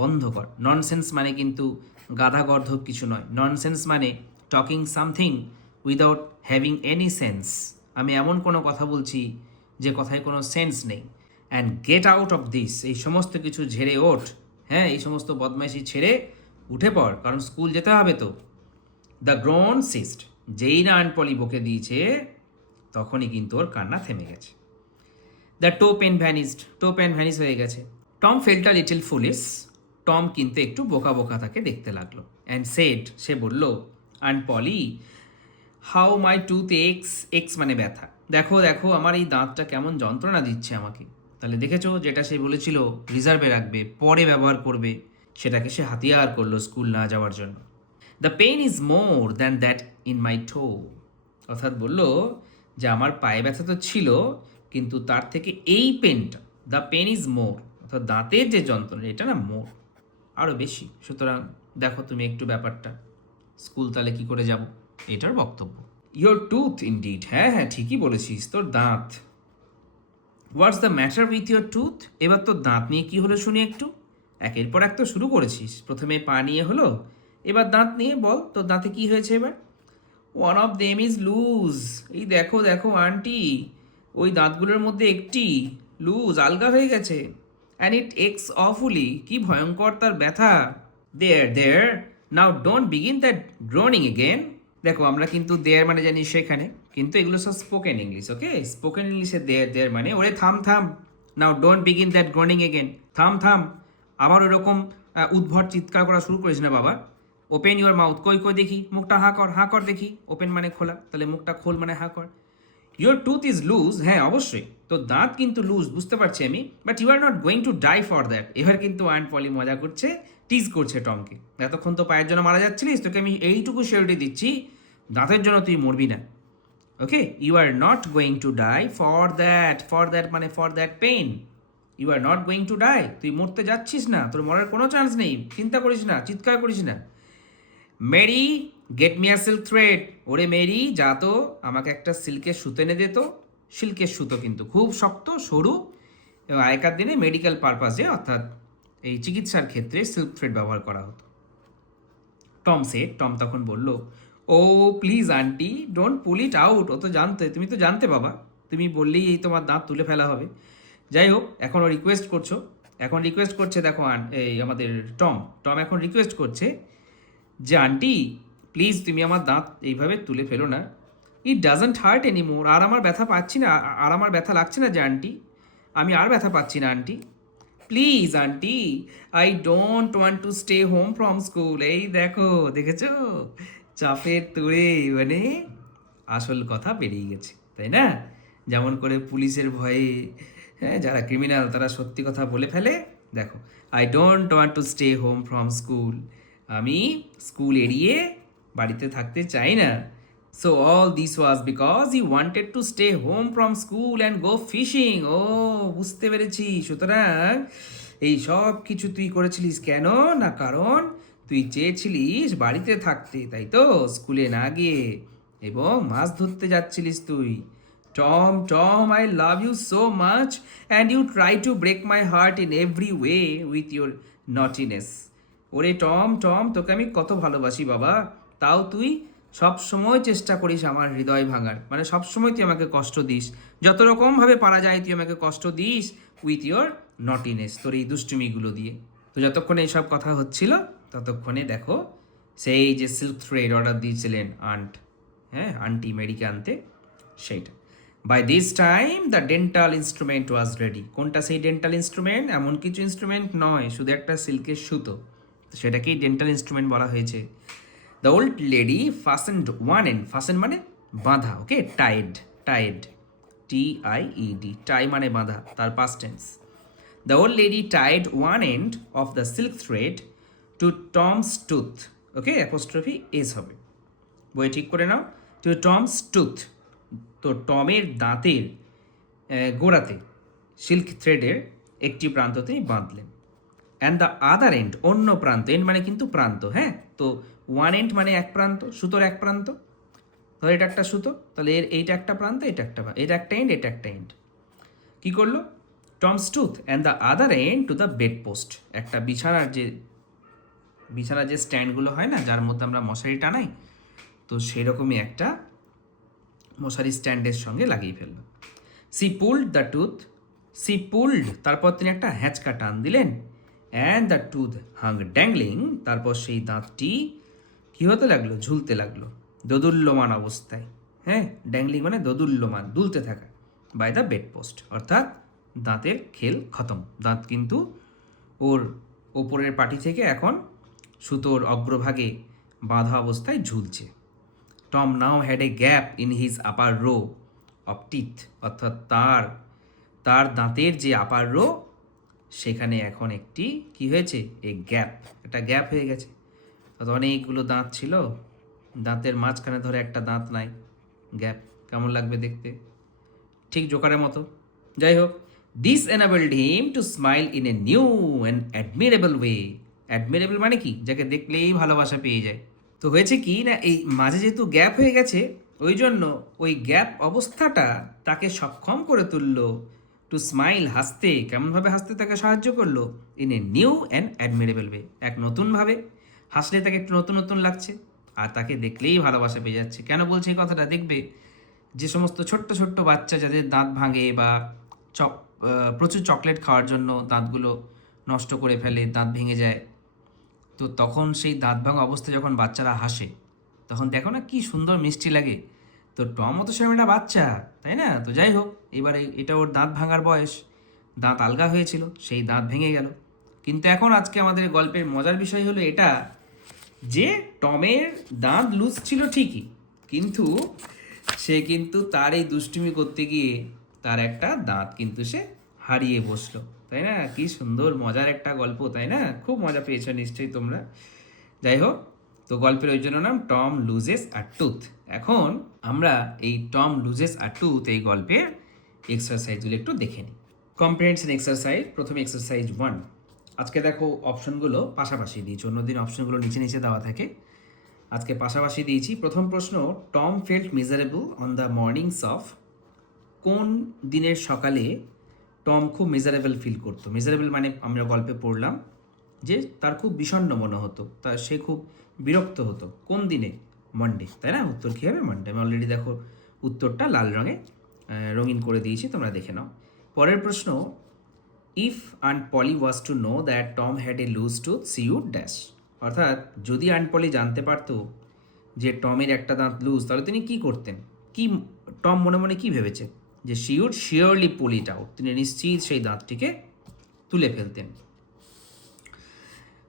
বন্ধ কর। ননসেন্স মানে কিন্তু গাধা গর্ধব কিছু নয়। ননসেন্স মানে talking something without having any sense. আমি এমন কোনো কথা বলছি যে কথায় কোনো সেন্স নেই। And get out of this, এই সমস্ত কিছু ঝেড়ে ওঠ, হ্যাঁ, এই সমস্ত বদমাইশি ছেড়ে উঠে পড়, কারণ স্কুল যেতে হবে তো। দ্য গ্রোন সিস্ট, যেই না আনপলি বকে দিয়েছে তখনই কিন্তু ওর কান্না থেমে গেছে। The toe pain vanished, toe pain vanish হয়ে গেছে। Tom felt a little foolish, Tom কিন্তু একটু বোকা বোকা তাকে দেখতে লাগলো। অ্যান্ড সেড, সে বলল, Aunt Polly how my tooth aches, aches মানে ব্যথা, দেখো দেখো আমার এই দাঁতটা কেমন যন্ত্রণা দিচ্ছে আমাকে। তাহলে দেখেছো, যেটা সে বলেছিল রিজার্ভে রাখবে, পরে ব্যবহার করবে, সেটাকে সে হাতিয়ার করলো স্কুল না যাওয়ার জন্য। The pain is more than that in my toe, অর্থাৎ বলল যে আমার পায়ে ব্যথা তো ছিল, কিন্তু তার থেকে এই পেনটা, দ্য পেন ইজ মোর, অর্থাৎ দাঁতের যে যন্ত্রণা, এটা না মোর, আরও বেশি। সুতরাং দেখো তুমি একটু ব্যাপারটা, স্কুল তাহলে কী করে যাব, এটার বক্তব্য। ইয়োর টুথ ইনডিড, হ্যাঁ হ্যাঁ ঠিকই বলেছিস, তোর দাঁত। হোয়াটস the matter with your tooth, এবার তোর দাঁত নিয়ে কী হলো শুনি একটু। একের পর এক তো শুরু করেছিস, প্রথমে পা নিয়ে হলো, এবার দাঁত নিয়ে বল, তোর দাঁতে কী হয়েছে এবার। One of them is loose, এই দেখো দেখো আন্টি, ওই দাঁতগুলোর মধ্যে একটি লুজ, আলগা হয়ে গেছে। অ্যান্ড ইট এক্স অফুলি, কি ভয়ঙ্কর তার ব্যথা। There there now don't begin that groaning again, দেখো আমরা কিন্তু দেয়ার মানে জানি সেখানে, কিন্তু এগুলো সব স্পোকেন ইংলিশ, ওকে। স্পোকেন ইংলিশে দেয়ার দেয়ার মানে ওরে থাম থাম, now don't begin that groaning again, থাম থাম, আবার ওরকম উদ্ভট চিৎকার করা শুরু করিস না বাবা। ওপেন ইউর মাউথ, কই কই দেখি, মুখটা হাঁ কর দেখি। ওপেন মানে খোলা, তাহলে মুখটা খোল মানে হাঁ কর। ইউর টুথ ইজ লুজ, হ্যাঁ অবশ্যই তো দাঁত কিন্তু লুজ, বুঝতে পারছি আমি, but you are not going to die for that. এবার কিন্তু আন্ট পলি মজা করছে, টিজ করছে টমকে। এতক্ষণ তো পায়ের জন্য মারা যাচ্ছিলিস, তোকে আমি এইটুকু শিওরিটি দিচ্ছি, দাঁতের জন্য তুই মরবি না, okay. You are not going to die for that মানে for that pain. You are not going to die, তুই মরতে যাচ্ছিস না, তোর মরার কোনো চান্স নেই, চিন্তা করিস না, চিৎকার করিস না। Mary get me a silk thread. ওরে মেরি যা তো আমাকে একটা সিল্কের সুতো এনে দে তো। সিল্কের সুতো কিন্তু খুব শক্ত সরু, এবং আগেকার দিনে মেডিকেল পারপাসে অর্থাৎ এই চিকিৎসার ক্ষেত্রে সিল্ক থ্রেড ব্যবহার করা হতো। টম তখন বলল, oh please auntie don't pull it out. ও তো জানতে, তুমি তো জানতে বাবা, তুমি বললেই এই তোমার দাঁত তুলে ফেলা হবে। যাই হোক, এখন ও রিকোয়েস্ট করছে দেখো এই আমাদের টম এখন রিকোয়েস্ট করছে যে আন্টি প্লিজ তুমি আমার দাঁত এইভাবে তুলে ফেলো না। It doesn't hurt anymore. আর আমার ব্যথা পাচ্ছি না, আর আমার ব্যথা লাগছে না যে আন্টি, আমি আর ব্যথা পাচ্ছি না aunty. Please aunty, I don't want to stay home from school. এই দেখেছো চাপের তোড়ে মানে আসল কথা বেরিয়ে গেছে, তাই না? যেমন করে পুলিশের ভয়ে, হ্যাঁ, যারা ক্রিমিনাল তারা সত্যি কথা বলে ফেলে। দেখো, I don't want to stay home from school, আমি স্কুল এড়িয়ে বাড়িতে থাকতে চাই না। So all this was because I wanted to stay home from school and go fishing. ও বুঝতে পেরেছি, সুতরাং এই সব কিছু তুই করেছিলিস কেন না, কারণ তুই চেয়েছিলিস বাড়িতে থাকতে, তাই তো, স্কুলে না গিয়ে, এবং মাছ ধরতে যাচ্ছিলিস তুই। Tom, I love you so much and you try to break my heart in every way with your naughtiness. ওরে টম, তোকে আমি কত ভালোবাসি বাবা, তাও তুই সব সময় চেষ্টা করিস আমার হৃদয় ভাঙার, মানে সব সময় তুই আমাকে কষ্ট দিস, যত রকমভাবে পারা যায় তুই আমাকে কষ্ট দিস উইথ ইয়োর নটিনেস, তোর এই দুষ্টুমিগুলো দিয়ে। তো যতক্ষণে এইসব কথা হচ্ছিল ততক্ষণে দেখো সেই যে সিল্ক থ্রেড অর্ডার দিয়েছিলেন আন্টি মেরিকে আনতে, সেইটা। By this time the dental instrument was ready. কোনটা সেই ডেন্টাল ইনস্ট্রুমেন্ট? এমন কিছু ইনস্ট্রুমেন্ট নয়, শুধু একটা সিল্কের সুতো, সেটাকেই ডেন্টাল ইনস্ট্রুমেন্ট বলা হয়েছে। The old lady fastened one end, fasten মানে বাঁধা, ওকে, টাইড, TIED, টাই মানে বাঁধা, তার past tense. The old lady tied one end of the silk thread to Tom's tooth, okay, apostrophe S হবে, বই ঠিক করে নাও, টু টমস টুথ। তো টমের দাঁতের গোড়াতে সিল্ক থ্রেডের একটি প্রান্ত তিনি বাঁধলেন। অ্যান্ড দ্য আদার এন্ড, অন্য প্রান্ত, এন্ড মানে কিন্তু প্রান্ত, হ্যাঁ, তো ওয়ান এন্ড মানে এক প্রান্ত, সুতোর এক প্রান্ত, ধর এটা একটা সুতো, তাহলে এইটা একটা প্রান্ত, এটা একটা এন্ড, এটা একটা এন্ড। কী করলো? Tom's tooth and the other and two the bed post, একটা বিছানার যে স্ট্যান্ডগুলো হয় না, যার মধ্যে আমরা মশারি টানাই, তো সেরকমই একটা মশারি স্ট্যান্ডের সঙ্গে লাগিয়ে ফেললো। সি পুলড, তারপর তিনি একটা হ্যাঁচকা টান দিলেন। And the tooth Hang dangling, তারপর সেই দাঁতটি কী হতে লাগলো? ঝুলতে লাগলো, দোদুল্যমান অবস্থায়, হ্যাঁ, ড্যাংলিং মানে দোদুল্যমান, দুলতে থাকা, বাই দ্য বেড পোস্ট, অর্থাৎ দাঁতের খেল খতম, দাঁত কিন্তু ওর ওপরের পাটি থেকে এখন সুতোর অগ্রভাগে বাঁধা অবস্থায় ঝুলছে। Tom now had a gap in his upper row of teeth, অর্থাৎ তার দাঁতের যে আপার রো, সেখানে এখন একটি কি হয়েছে? একটা গ্যাপ হয়ে গেছে। অনেকগুলো দাঁত ছিল, দাঁতের মাঝখানে ধরে একটা দাঁত নাই, গ্যাপ, কেমন লাগবে দেখতে? ঠিক জোকারের মতো। যাই হোক, this enabled him to smile in a new and admirable way. Admirable মানে কি? যাকে দেখলেই ভালোবাসা পেয়ে যায়। তো হয়েছে কি না, এই মাঝে যেহেতু গ্যাপ হয়ে গেছে, ওই জন্য ওই গ্যাপ অবস্থাটা তাকে সক্ষম করে তুললো টু স্মাইল, হাসতে। কেমনভাবে হাসতে তাকে সাহায্য করলো? In a new and admirable way, এক নতুনভাবে হাসলে তাকে একটু নতুন লাগছে, আর তাকে দেখলেই ভালোবাসা পেয়ে যাচ্ছে। কেন বলছে এই কথাটা? দেখবে যে সমস্ত ছোট্ট বাচ্চা যাদের দাঁত ভাঙে বা প্রচুর চকলেট খাওয়ার জন্য দাঁতগুলো নষ্ট করে ফেলে, দাঁত ভেঙে যায়, তো তখন সেই দাঁত ভাঙা অবস্থায় যখন বাচ্চারা হাসে, তখন দেখো না কি সুন্দর মিষ্টি লাগে। তো টমও তো সেরকম একটা বাচ্চা, তাই না? তো যাই হোক, এবারে এটা ওর দাঁত ভাঙার বয়স, দাঁত আলগা হয়েছিল, সেই দাঁত ভেঙে গেল। কিন্তু এখন আজকে আমাদের গল্পের মজার বিষয় হলো এটা, যে টমের দাঁত লুজ ছিল ঠিকই, কিন্তু সে কিন্তু তার এই দুষ্টুমি করতে গিয়ে তার একটা দাঁত কিন্তু সে হারিয়ে বসলো, তাই না? কি সুন্দর মজার একটা গল্প, তাই না? খুব মজা পেয়েছো নিশ্চয়ই তোমরা। যাই হোক, তো গল্পের ওই জন্য নাম টম লুজেস আ টুথ। এখন আমরা এই টম লুজেস আ টুথ এই গল্পের এক্সারসাইজগুলো একটু দেখে নিই। কম্প্রিহেনশন এক্সারসাইজ, প্রথমে এক্সারসাইজ 1। আজকে দেখো অপশনগুলো পাশাপাশি দিয়েছি, অন্যদিন অপশনগুলো নিচে দেওয়া থাকে, আজকে পাশাপাশি দিয়েছি। প্রথম প্রশ্ন, Tom felt miserable on the mornings of, কোন দিনের সকালে টম খুব মিজারেবল ফিল করতো? মিজারেবল মানে আমরা গল্পে পড়লাম যে তার খুব বিষণ্ণ মনে হতো, সে খুব বিরক্ত হতো। কোন দিনে? মন্ডে, তাই না? উত্তর কী হবে? মন্ডে। আমি অলরেডি দেখো উত্তরটা লাল রঙে রঙিন করে দিয়েছি, তোমরা দেখে নাও। পরের প্রশ্ন, if Aunt Polly was to know that Tom had a loose tooth she would dash, অর্থাৎ যদি আন্ট পলি জানতে পারতো যে টমের একটা দাঁত লুজ, তাহলে তিনি কী করতেন? কি টম মনে মনে কী ভেবেছে? যে she would surely pull it out, তিনি নিশ্চিত সেই দাঁতটিকে তুলে ফেলতেন।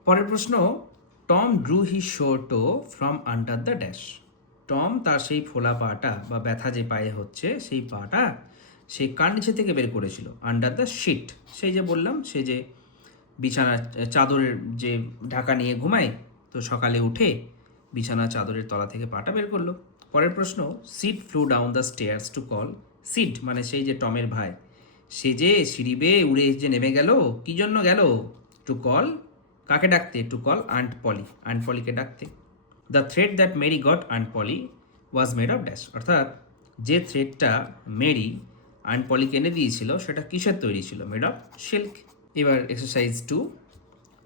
পরের প্রশ্ন, Tom drew his sore toe from under the dash, Tom তার সেই ফোলা পাটা বা ব্যথা যে পায়ে হচ্ছে সেই পাটা সে কার নিচে থেকে বের করেছিল? আন্ডার দ্য শিট, সেই যে বললাম, সে যে বিছানা চাদরের যে ঢাকা নিয়ে ঘুমায়, তো সকালে উঠে বিছানা চাদরের তলা থেকে পাটা বের করলো। পরের প্রশ্ন, seed flew down the stairs to call, seed মানে সেই যে টমের ভাই, সে যে সিঁড়ি বেয়ে উড়ে যে নেমে গেল, কী জন্য গেল? টু কল, কাকে ডাকতে? To call Aunt Polly, Aunt পলিকে ডাকতে। The thread that Mary got Aunt Polly was made of dash, অর্থাৎ যে থ্রেডটা মেরি আন্ট পলিকে এনে দিয়েছিল সেটা কিসের তৈরি ছিল? Made of silk. এবার exercise 2,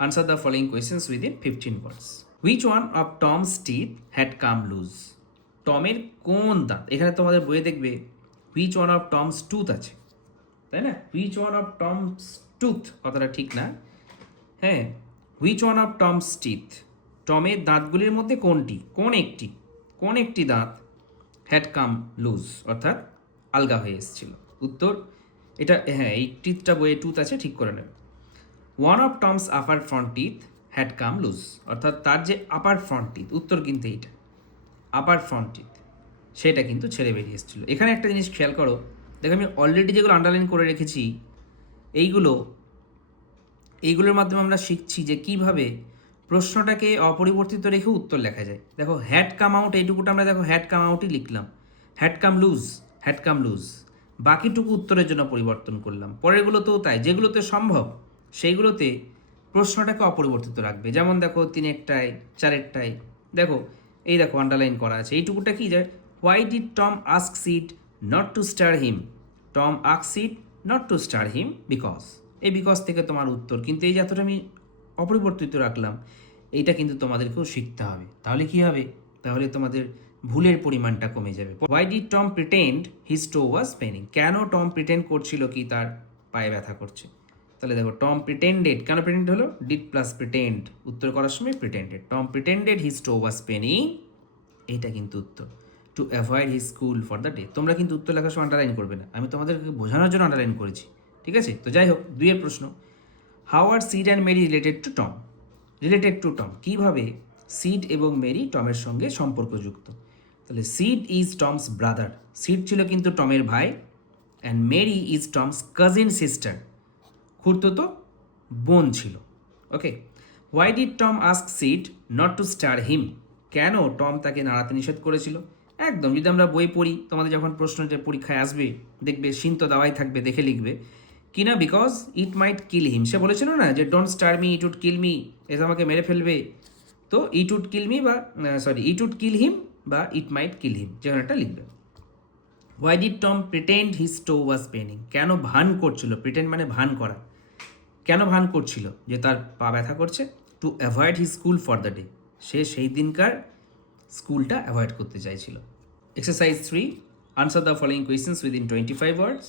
answer the following questions within 15 words. Which one of Tom's teeth had come loose, টমের কোন দাঁত? এখানে তোমাদের বইয়ে দেখবে which one of Tom's tooth আছে, তাই না? Which one of Tom's tooth কথাটা ঠিক না, হ্যাঁ, which one of Tom's teeth, টমের দাঁতগুলির মধ্যে কোনটি, কোন একটি দাঁত হ্যাড কাম লুজ, অর্থাৎ আলগা হয়ে এসেছিল। উত্তর এটা, হ্যাঁ, এই টিথটা বইয়ে টুথ আছে, ঠিক করে নেবে। One of Tom's upper front teeth had come loose, অর্থাৎ তার যে আপার ফ্রন্ট টিথ, উত্তর কিন্তু এইটা, আপার ফ্রন্ট টিথ, সেটা কিন্তু ছেড়ে বেরিয়ে এসেছিল। এখানে একটা জিনিস খেয়াল করো, দেখো আমি অলরেডি যেগুলো আন্ডারলাইন করে রেখেছি, এইগুলোর মাধ্যমে আমরা শিখছি যে কিভাবে প্রশ্নটাকে অপরিবর্তিত রেখে উত্তর লেখা যায়। দেখো হ্যাড কাম আউট, এইটুকুটা আমরা দেখো হ্যাড কাম আউটই লিখলাম, হ্যাড কাম লুজ, বাকিটুকু উত্তরের জন্য পরিবর্তন করলাম। পরেরগুলোতেও তাই, যেগুলোতে সম্ভব সেইগুলোতে প্রশ্নটাকে অপরিবর্তিত রাখবে। যেমন দেখো 3-টায় 4-টায় দেখো, এই দেখো আন্ডারলাইন করা আছে, এইটুকুটা কি যায়, why did Tom ask Sid not to stir him, Tom ask Sid not to stir him because, এই বিকজ থেকে তোমার উত্তর। কিন্তু এই যতটা আমি অপরিবর্তিত রাখলাম, এইটা কিন্তু তোমাদেরকেও শিখতে হবে, তাহলে কি হবে? তাহলে তোমাদের ভুলের পরিমাণটা কমে যাবে। Why did Tom pretend his to was paining, কেন টম প্রিটেন্ড করছিল কি তার পায়ে ব্যথা করছে? তাহলে দেখো টম প্রিটেন্ডেড, কেন প্রিটেন্ড হলো? ডিড প্লাস প্রিটেন্ড, উত্তর করার সময় প্রিটেন্ডেড, টম প্রিটেন্ডেড হিজ টো ওয়াজ পেনিং, এইটা কিন্তু উত্তর। Two avoid his school for the day, তোমরা কিন্তু উত্তর লেখার সময় আন্ডারলাইন করবে না, আমি তোমাদেরকে বোঝানোর জন্য আন্ডারলাইন করেছি, ঠিক আছে? তো যাই হোক, 2-এর প্রশ্ন, how are Sid and Mary related to Tom, কীভাবে সিড এবং মেরি টমের সঙ্গে সম্পর্কযুক্ত? তাহলে Sid is Tom's brother, Sid ছিল কিন্তু টমের ভাই, and Mary is Tom's cousin sister, খুড়তুতো বোন ছিল। Okay, why did Tom ask Sid not to stir him, কেন টম তাকে নাড়াতে নিষেধ করেছিল? একদম, যদি আমরা বই পড়ি, তোমাদের যখন প্রশ্নটা পরীক্ষায় আসবে দেখবে সিন তো দেওয়াই থাকবে, দেখে লিখবে কিনা, বিকজ ইট মাইট কিল হিম, সে বলেছিল না যে don't stir me it would kill me, এসে আমাকে মেরে ফেলবে, তো ইট উড কিল মি বা ইট উড কিল হিম বা ইট মাইট কিল হিম, যেখানে একটা লিখবে। Why did Tom pretend his to was paining, কেন ভান করছিল? প্রিটেন্ড মানে ভান করা, কেন ভান করছিল যে তার পা ব্যথা করছে? To avoid his school for the day, সে সেই দিনকার স্কুলটা অ্যাভয়েড করতে চাইছিল। Exercise 3, answer the following questions within 25 words.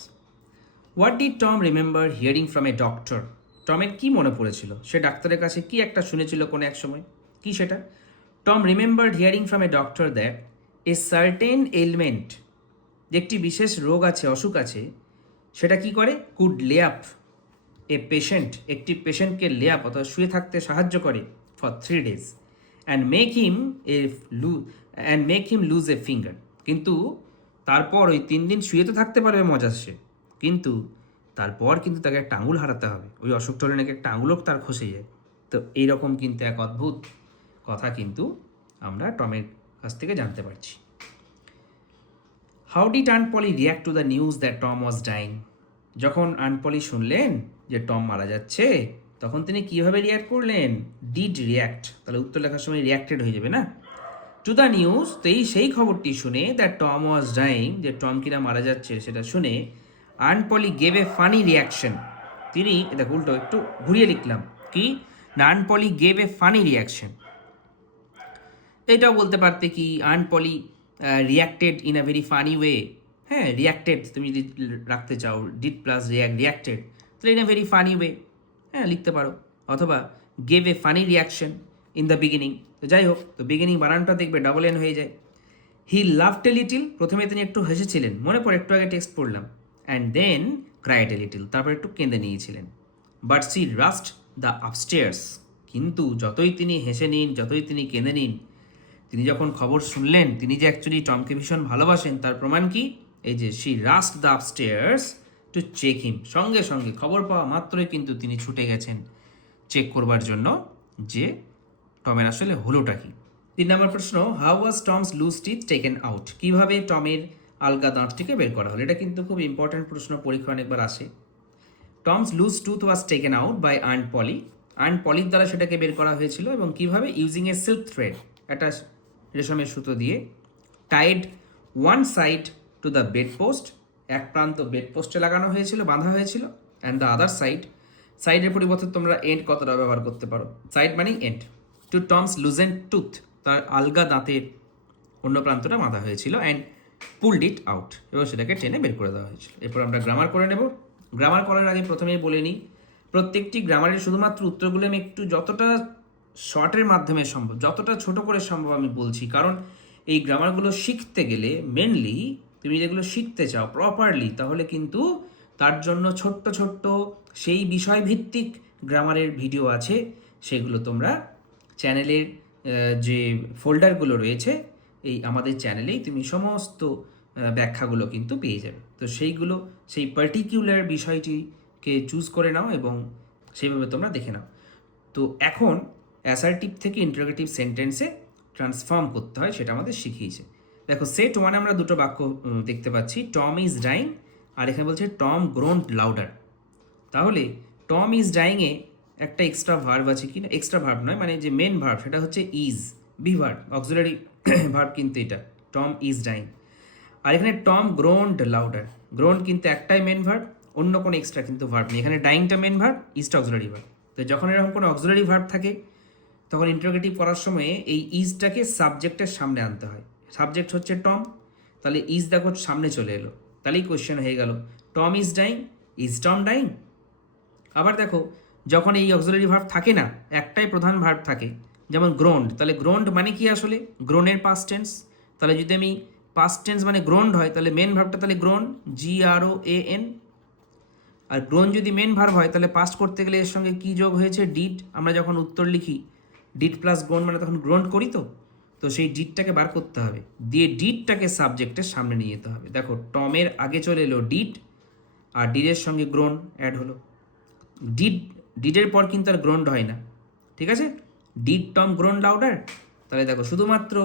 What did Tom remember hearing from a doctor, টমের কি মনে পড়েছিল? সে ডাক্তারের কাছে কি একটা শুনেছিল কোনো এক সময়, কি সেটা? Tom remembered hearing from a doctor that a certain element, যে একটি বিশেষ রোগ আছে, অসুখ আছে, সেটা কি করে? কুড লে আপ এ পেশেন্ট, একটি পেশেন্টকে লে আপ অথবা শুয়ে থাকতে সাহায্য করে for 3 days and make him lose a finger, কিন্তু তারপর ওই 3 দিন শুয়ে তো থাকতে পারবে মজা সে, কিন্তু তারপর কিন্তু তাকে একটা আঙুল হারাতে হবে, ওই অসুখটা হলে নাকি একটা আঙুলও তার খসে যায়। তো এইরকম কিন্তু এক অদ্ভুত কথা কিন্তু আমরা টমের কাছ থেকে জানতে পারছি। How did aunt Polly react to the news that Tom was dying, যখন আন্ট পলি শুনলেন যে টম মারা যাচ্ছে, তখন তিনি কীভাবে রিয়াক্ট করলেন? ডিড রিয়াক্ট, তাহলে উত্তর লেখার সময় রিয়াক্টেড হয়ে যাবে না? টু দ্য নিউজ, তো এই সেই খবরটি শুনে দ্যাট টম ওয়াজ ডাইং, যে টম কিনা মারা যাচ্ছে সেটা শুনে আর্ন Polly gave a funny reaction. তিনি, এটা উল্টো একটু ঘুরিয়ে লিখলাম, কি না, আর্ন Polly gave a funny reaction. এটাও বলতে পারতে কি আর্ন Polly reacted in a very funny way. হ্যাঁ, রিয়াক্টেড তুমি যদি রাখতে চাও, ডিড প্লাস রিয়াক্টেড, তাহলে in a very funny way, হ্যাঁ লিখতে পারো। অথবা gave a funny reaction in the beginning. তো যাই হোক, তো বিগিনিং বানানটা দেখবে ডাবল এন হয়ে যায়। হি লাভড এ লিটিল, প্রথমে তিনি একটু হেসেছিলেন, মনে পড়ে একটু আগে টেক্সট পড়লাম। And then cried a little, তারপর একটু কেঁদে নিয়েছিলেন। But she rushed the upstairs, কিন্তু যতই তিনি হেসে নিন, যতই তিনি কেঁদে নিন, তিনি যখন খবর শুনলেন তিনি যে অ্যাকচুয়ালি টমকে ভীষণ ভালোবাসেন, তার প্রমাণ কি, এই যে she rushed the upstairs to check him, সঙ্গে সঙ্গে খবর পাওয়া মাত্রই কিন্তু তিনি ছুটে গেছেন চেক করবার জন্য যে টমের আসলে হলোটা কি। 3 নম্বর প্রশ্ন, how was Tom's loose teeth taken out, কীভাবে টমের আলগা দাঁতটিকে বের করা হলো। এটা কিন্তু খুব ইম্পর্ট্যান্ট প্রশ্ন, পরীক্ষা অনেকবার আসে। Tom's loose tooth was taken out by আর্ন পলি, আর্ন পলির দ্বারা সেটাকে বের করা হয়েছিল, এবং কিভাবে, ইউজিং এ সিল্ক থ্রেড, একটা রেশমের সুতো দিয়ে, tied one side to the bed post, এক প্রান্ত বেড পোস্টে লাগানো হয়েছিল, বাঁধা হয়েছিল, অ্যান্ড দ্য আদার সাইড, সাইডের পরিবর্তে তোমরা এন্ড কতটা ব্যবহার করতে পারো, সাইড মানে end, to Tom's loosen tooth, তার আলগা দাঁতের অন্য প্রান্তটা বাঁধা হয়েছিল, অ্যান্ড পুলড ইট আউট, এবং সেটাকে টেনে বের করে দেওয়া হয়েছিল। এরপর আমরা গ্রামার করে নেব। গ্রামার করার আগে প্রথমেই বলে নিই, প্রত্যেকটি গ্রামারের শুধুমাত্র উত্তরগুলো আমি একটু যতটা শর্টের মাধ্যমে সম্ভব, যতটা ছোট করে সম্ভব আমি বলছি, কারণ এই গ্রামারগুলো শিখতে গেলে মেনলি তুমি যেগুলো শিখতে চাও প্রপারলি, তাহলে কিন্তু তার জন্য ছোট্ট ছোট্ট সেই বিষয়ভিত্তিক গ্রামারের ভিডিও আছে, সেগুলো তোমরা চ্যানেলের যে ফোল্ডারগুলো রয়েছে এই আমাদের চ্যানেলেই তুমি সমস্ত ব্যাখ্যাগুলো কিন্তু পেয়ে যাবে। তো সেইগুলো, সেই পার্টিকুলার বিষয়টিকে চুজ করে নাও এবং সেইভাবে তোমরা দেখে নাও। তো এখন অ্যাসার্টিভ থেকে ইন্টারোগেটিভ সেন্টেন্সে ট্রান্সফর্ম করতে হয়, সেটা আমাদের শিখিয়েছে। দেখো, সেট ওয়ানে আমরা দুটো বাক্য দেখতে পাচ্ছি, টম ইজ ডাইং, আর এখানে বলছে টম গ্রোন্ড লাউডার। তাহলে টম ইজ ডাইংয়ে একটা এক্সট্রা ভার্ব আছে কি না, এক্সট্রা ভার্ব নয়, মানে যে মেন ভার্ব সেটা হচ্ছে is, be verb, auxiliary verb কিন্তু এটা, টম ইজ ডাইং। আর এখানে টম গ্রোন্ড লাউডার, গ্রোন্ড কিন্তু একটাই মেন ভার্ব, অন্য কোনো এক্সট্রা কিন্তু ভার্ব নেই। এখানে ডাইংটা মেন ভার্ব, ইজটা অক্সিলারি ভার্ব। তো যখন এরকম কোনো অক্সিলারি ভার্ব থাকে, তখন ইন্টারোগেটিভ করার সময় এই ইজটাকে সাবজেক্টের সামনে আনতে হয়। সাবজেক্ট হচ্ছে টম, তাহলে ইজ দেখো সামনে চলে এলো, তাহলেই কোয়েশ্চেন হয়ে গেল, Tom is dying, is Tom dying. আবার দেখো, যখন এই অক্সিলারি ভার্ব থাকে না, একটাই প্রধান ভার্ব থাকে, যেমন গ্রোন্ড, তাহলে গ্রোন্ড মানে কি আসলে, গ্রোনের পাস্ট টেন্স। তাহলে যদি আমি পাস্ট টেন্স মানে গ্রোন্ড হয়, তাহলে মেন ভার্বটা তাহলে গ্রোন, GROAN। আর গ্রোন যদি মেন ভার্ব হয়, তাহলে পাস্ট করতে গেলে এর সঙ্গে কি যোগ হয়েছে, ডিড। আমরা যখন উত্তর লিখি ডিড প্লাস গ্রোন মানে তখন গ্রোন করি, তো সেই ডিডটাকে বার করতে হবে, দিয়ে ডিডটাকে সাবজেক্টের সামনে নিয়ে যেতে হবে। দেখো, টমের আগে চলে এলো ডিড, আর ডিডের সঙ্গে গ্রোন অ্যাড হলো। ডিডের পর কিন্তু আর গ্রোন্ড হয় না, ঠিক আছে। ডিড টম গ্রোন লাউডার, তাহলে দেখো শুধুমাত্র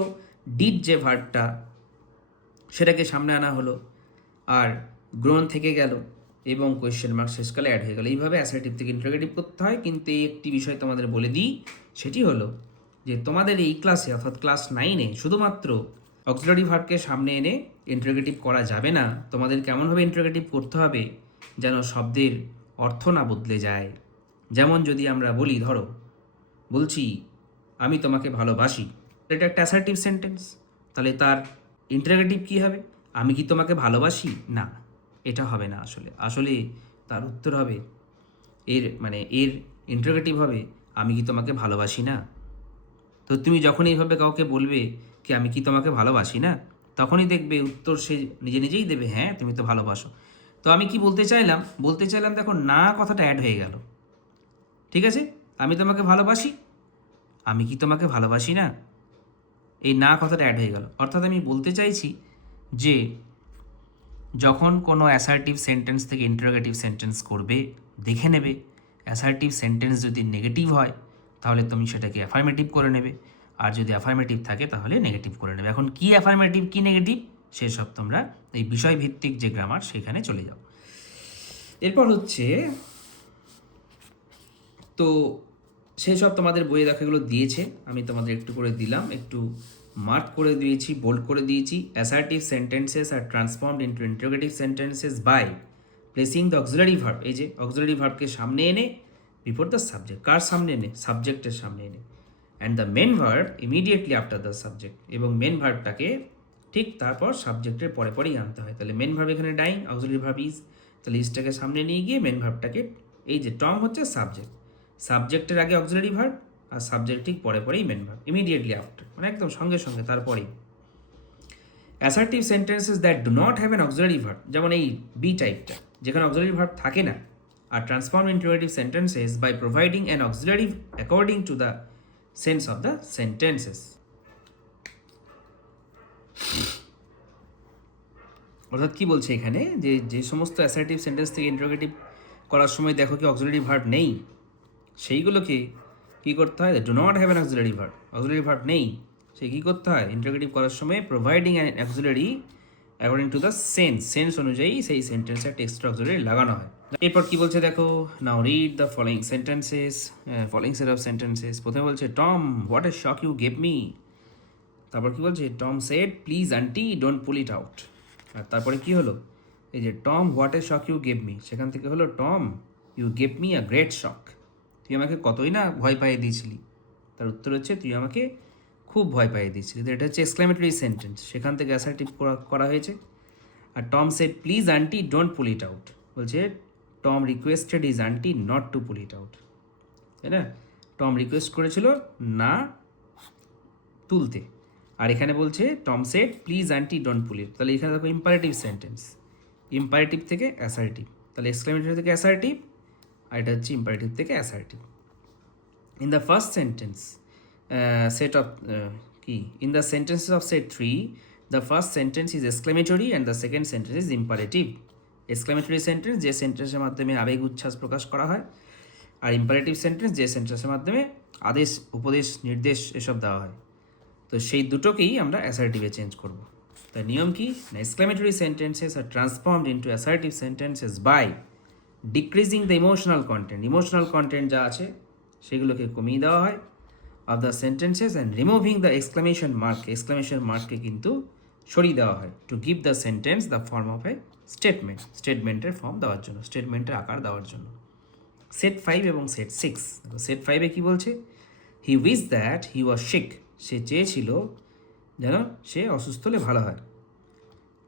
ডিড যে ভার্বটা সেটাকে সামনে আনা হলো, আর গ্রোন থেকে গেল, এবং কোয়েশ্চেন মার্ক শেষকালে অ্যাড হয়ে গেল। এইভাবে অ্যাসার্টিভ থেকে ইন্টারোগেটিভ করতে হয়। কিন্তু এই একটি বিষয় তোমাদের বলে দিই, সেটি হলো যে তোমাদের এই ক্লাসে অর্থাৎ ক্লাস 9-এ শুধুমাত্র অক্সিলারি ভার্বকে সামনে এনে ইন্টারোগেটিভ করা যাবে না। তোমাদের কেমনভাবে ইন্টারোগেটিভ করতে হবে যেন শব্দের অর্থ না বদলে যায়। যেমন যদি আমরা বলি, ধরো বলছি আমি তোমাকে ভালোবাসি, এটা একটা অ্যাসার্টিভ সেন্টেন্স, তাহলে তার ইন্টারোগেটিভ কী হবে, আমি কি তোমাকে ভালোবাসি, না, এটা হবে না। আসলে তার উত্তর হবে, এর ইন্টারোগেটিভ হবে, আমি কি তোমাকে ভালোবাসি না। তো তুমি যখন এইভাবে কাউকে বলবে কি আমি কি তোমাকে ভালোবাসি না, তখনই দেখবে উত্তর সে নিজে নিজেই দেবে, হ্যাঁ তুমি তো ভালোবাসো। তো আমি কি বলতে চাইলাম দেখো, না কথাটা অ্যাড হয়ে গেল, ঠিক আছে। আমি তোমাকে ভালোবাসি, আমি কি তোমাকে ভালোবাসি না, এই না কথাটা অ্যাড হয়ে গেল। অর্থাৎ আমি বলতে চাইছি যে যখন কোনো অ্যাসার্টিভ সেন্টেন্স থেকে ইন্টারোগেটিভ সেন্টেন্স করবে, দেখে নেবে অ্যাসার্টিভ সেন্টেন্স যদি নেগেটিভ হয় তাহলে তুমি সেটাকে অ্যাফার্মেটিভ করে নেবে, আর যদি অ্যাফার্মেটিভ থাকে তাহলে নেগেটিভ করে নেবে। এখন কি অ্যাফার্মেটিভ কি নেগেটিভ সেসব তোমরা এই বিষয়ভিত্তিক যে গ্রামার সেখানে চলে যাও। এরপর হচ্ছে, তো সেই সব তোমাদের বইয়ে দেখাগুলো দিয়েছে, আমি তোমাদের একটু করে দিলাম, একটু মার্ক করে দিয়েছি, বোল্ড করে দিয়েছি। Assertive sentences are transformed into interrogative sentences by placing the auxiliary verb. এই যে অক্সিলারি ভার্বকে সামনে এনে বিফোর দ্য সাবজেক্ট, কার সামনে এনে? সাবজেক্টের সামনে এনে। And the main verb immediately after the subject, এবং মেন ভার্বটাকে ঠিক তারপর সাবজেক্টের পরে পরেই আনতে হয়। তাহলে মেন ভার্ব এখানে ডাইং, অক্সিলারি ভার্ব ইজ, তাহলে ইজটাকে সামনে নিয়ে গিয়ে মেন ভার্বটাকে, এই যে টম হচ্ছে সাবজেক্ট, সাবজেক্টের আগে অক্সিলারি ভার্ব আর সাবজেক্ট ঠিক পরে পরেই মেন ভার্ব, ইমিডিয়েটলি আফটার, মানে একদম সঙ্গে সঙ্গে তারপরেই। Assertive sentences that do not have an auxiliary verb, যেমন এই বি টাইপটা যেখানে অক্সিলারি ভার্ব থাকে না, আর transform interrogative sentences by providing an auxiliary according to the sense of the sentences. অর্থাৎ কি বলছে এখানে, যে যে সমস্ত অ্যাসার্টিভ সেন্টেন্স থেকে ইন্টারোগেটিভ করার সময় দেখো কি অক্সিলারি ভার্ব নেই, সেইগুলোকে কী করতে হয়? Do not have an auxiliary verb, auxiliary verb নেই, সে কী করতে হয়? ইন্টারোগেটিভ করার সময় providing an auxiliary according to the sense অনুযায়ী সেই সেন্টেন্সের টেক্সট অক্সিলারি লাগানো হয়। এরপর কি বলছে দেখো, now read the following sentences, following set of sentences. প্রথমে বলছে Tom what a shock you gave me. তারপর কি বলছে, Tom said please auntie don't pull it out. আর তারপরে কি হলো, এই যে Tom what a shock you gave me, সেখান থেকে হলো Tom you gave me a great shock. তুই আমাকে কতই না ভয় পাইয়ে দিয়েছিলি, তার উত্তর হচ্ছে তুই আমাকে খুব ভয় পাইয়ে দিয়েছিলি। তো এটা হচ্ছে এক্সক্লামেটরি সেন্টেন্স, সেখান থেকে অ্যাসার্টিভ করা হয়েছে। আর Tom said please auntie don't pull it out, বলছে Tom requested his auntie not to pull it out, তাই না? টম রিকোয়েস্ট করেছিল না তুলতে। আর এখানে বলছে Tom said please auntie don't pull it, তাহলে এখানে দেখো ইম্পারেটিভ সেন্টেন্স, ইম্পারেটিভ থেকে অ্যাসার্টিভ, তাহলে এক্সক্লামেটরি থেকে অ্যাসার্টিভ, আর এটা হচ্ছে ইম্পারেটিভ থেকে assertive. In the first sentence set of in the sentences of set 3, the first sentence is exclamatory and the second sentence is imperative. Exclamatory sentence যে সেন্টেন্সের মাধ্যমে আবেগ উচ্ছ্বাস প্রকাশ করা হয়, আর ইম্পারেটিভ সেন্টেন্স যে সেন্টেন্সের মাধ্যমে আদেশ, উপদেশ, নির্দেশ এসব দেওয়া হয়। তো সেই দুটোকেই আমরা অ্যাসার্টিভে চেঞ্জ করব। তার নিয়ম কি, না exclamatory sentences are transformed into assertive sentences by decreasing the emotional content, emotional content যা আছে সেগুলোকে কমিয়ে দেওয়া হয় of the sentences and removing the exclamation markকে কিন্তু সরিয়ে দেওয়া হয় to give the sentence the form of a statement, স্টেটমেন্টের ফর্ম দেওয়ার জন্য, স্টেটমেন্টের আকার দেওয়ার জন্য। সেট 5 এবং সেট 6, সেট 5-এ কি বলছে, he wish that he was sick, সে চেয়েছিল যেন সে অসুস্থ হলে ভালো হয়।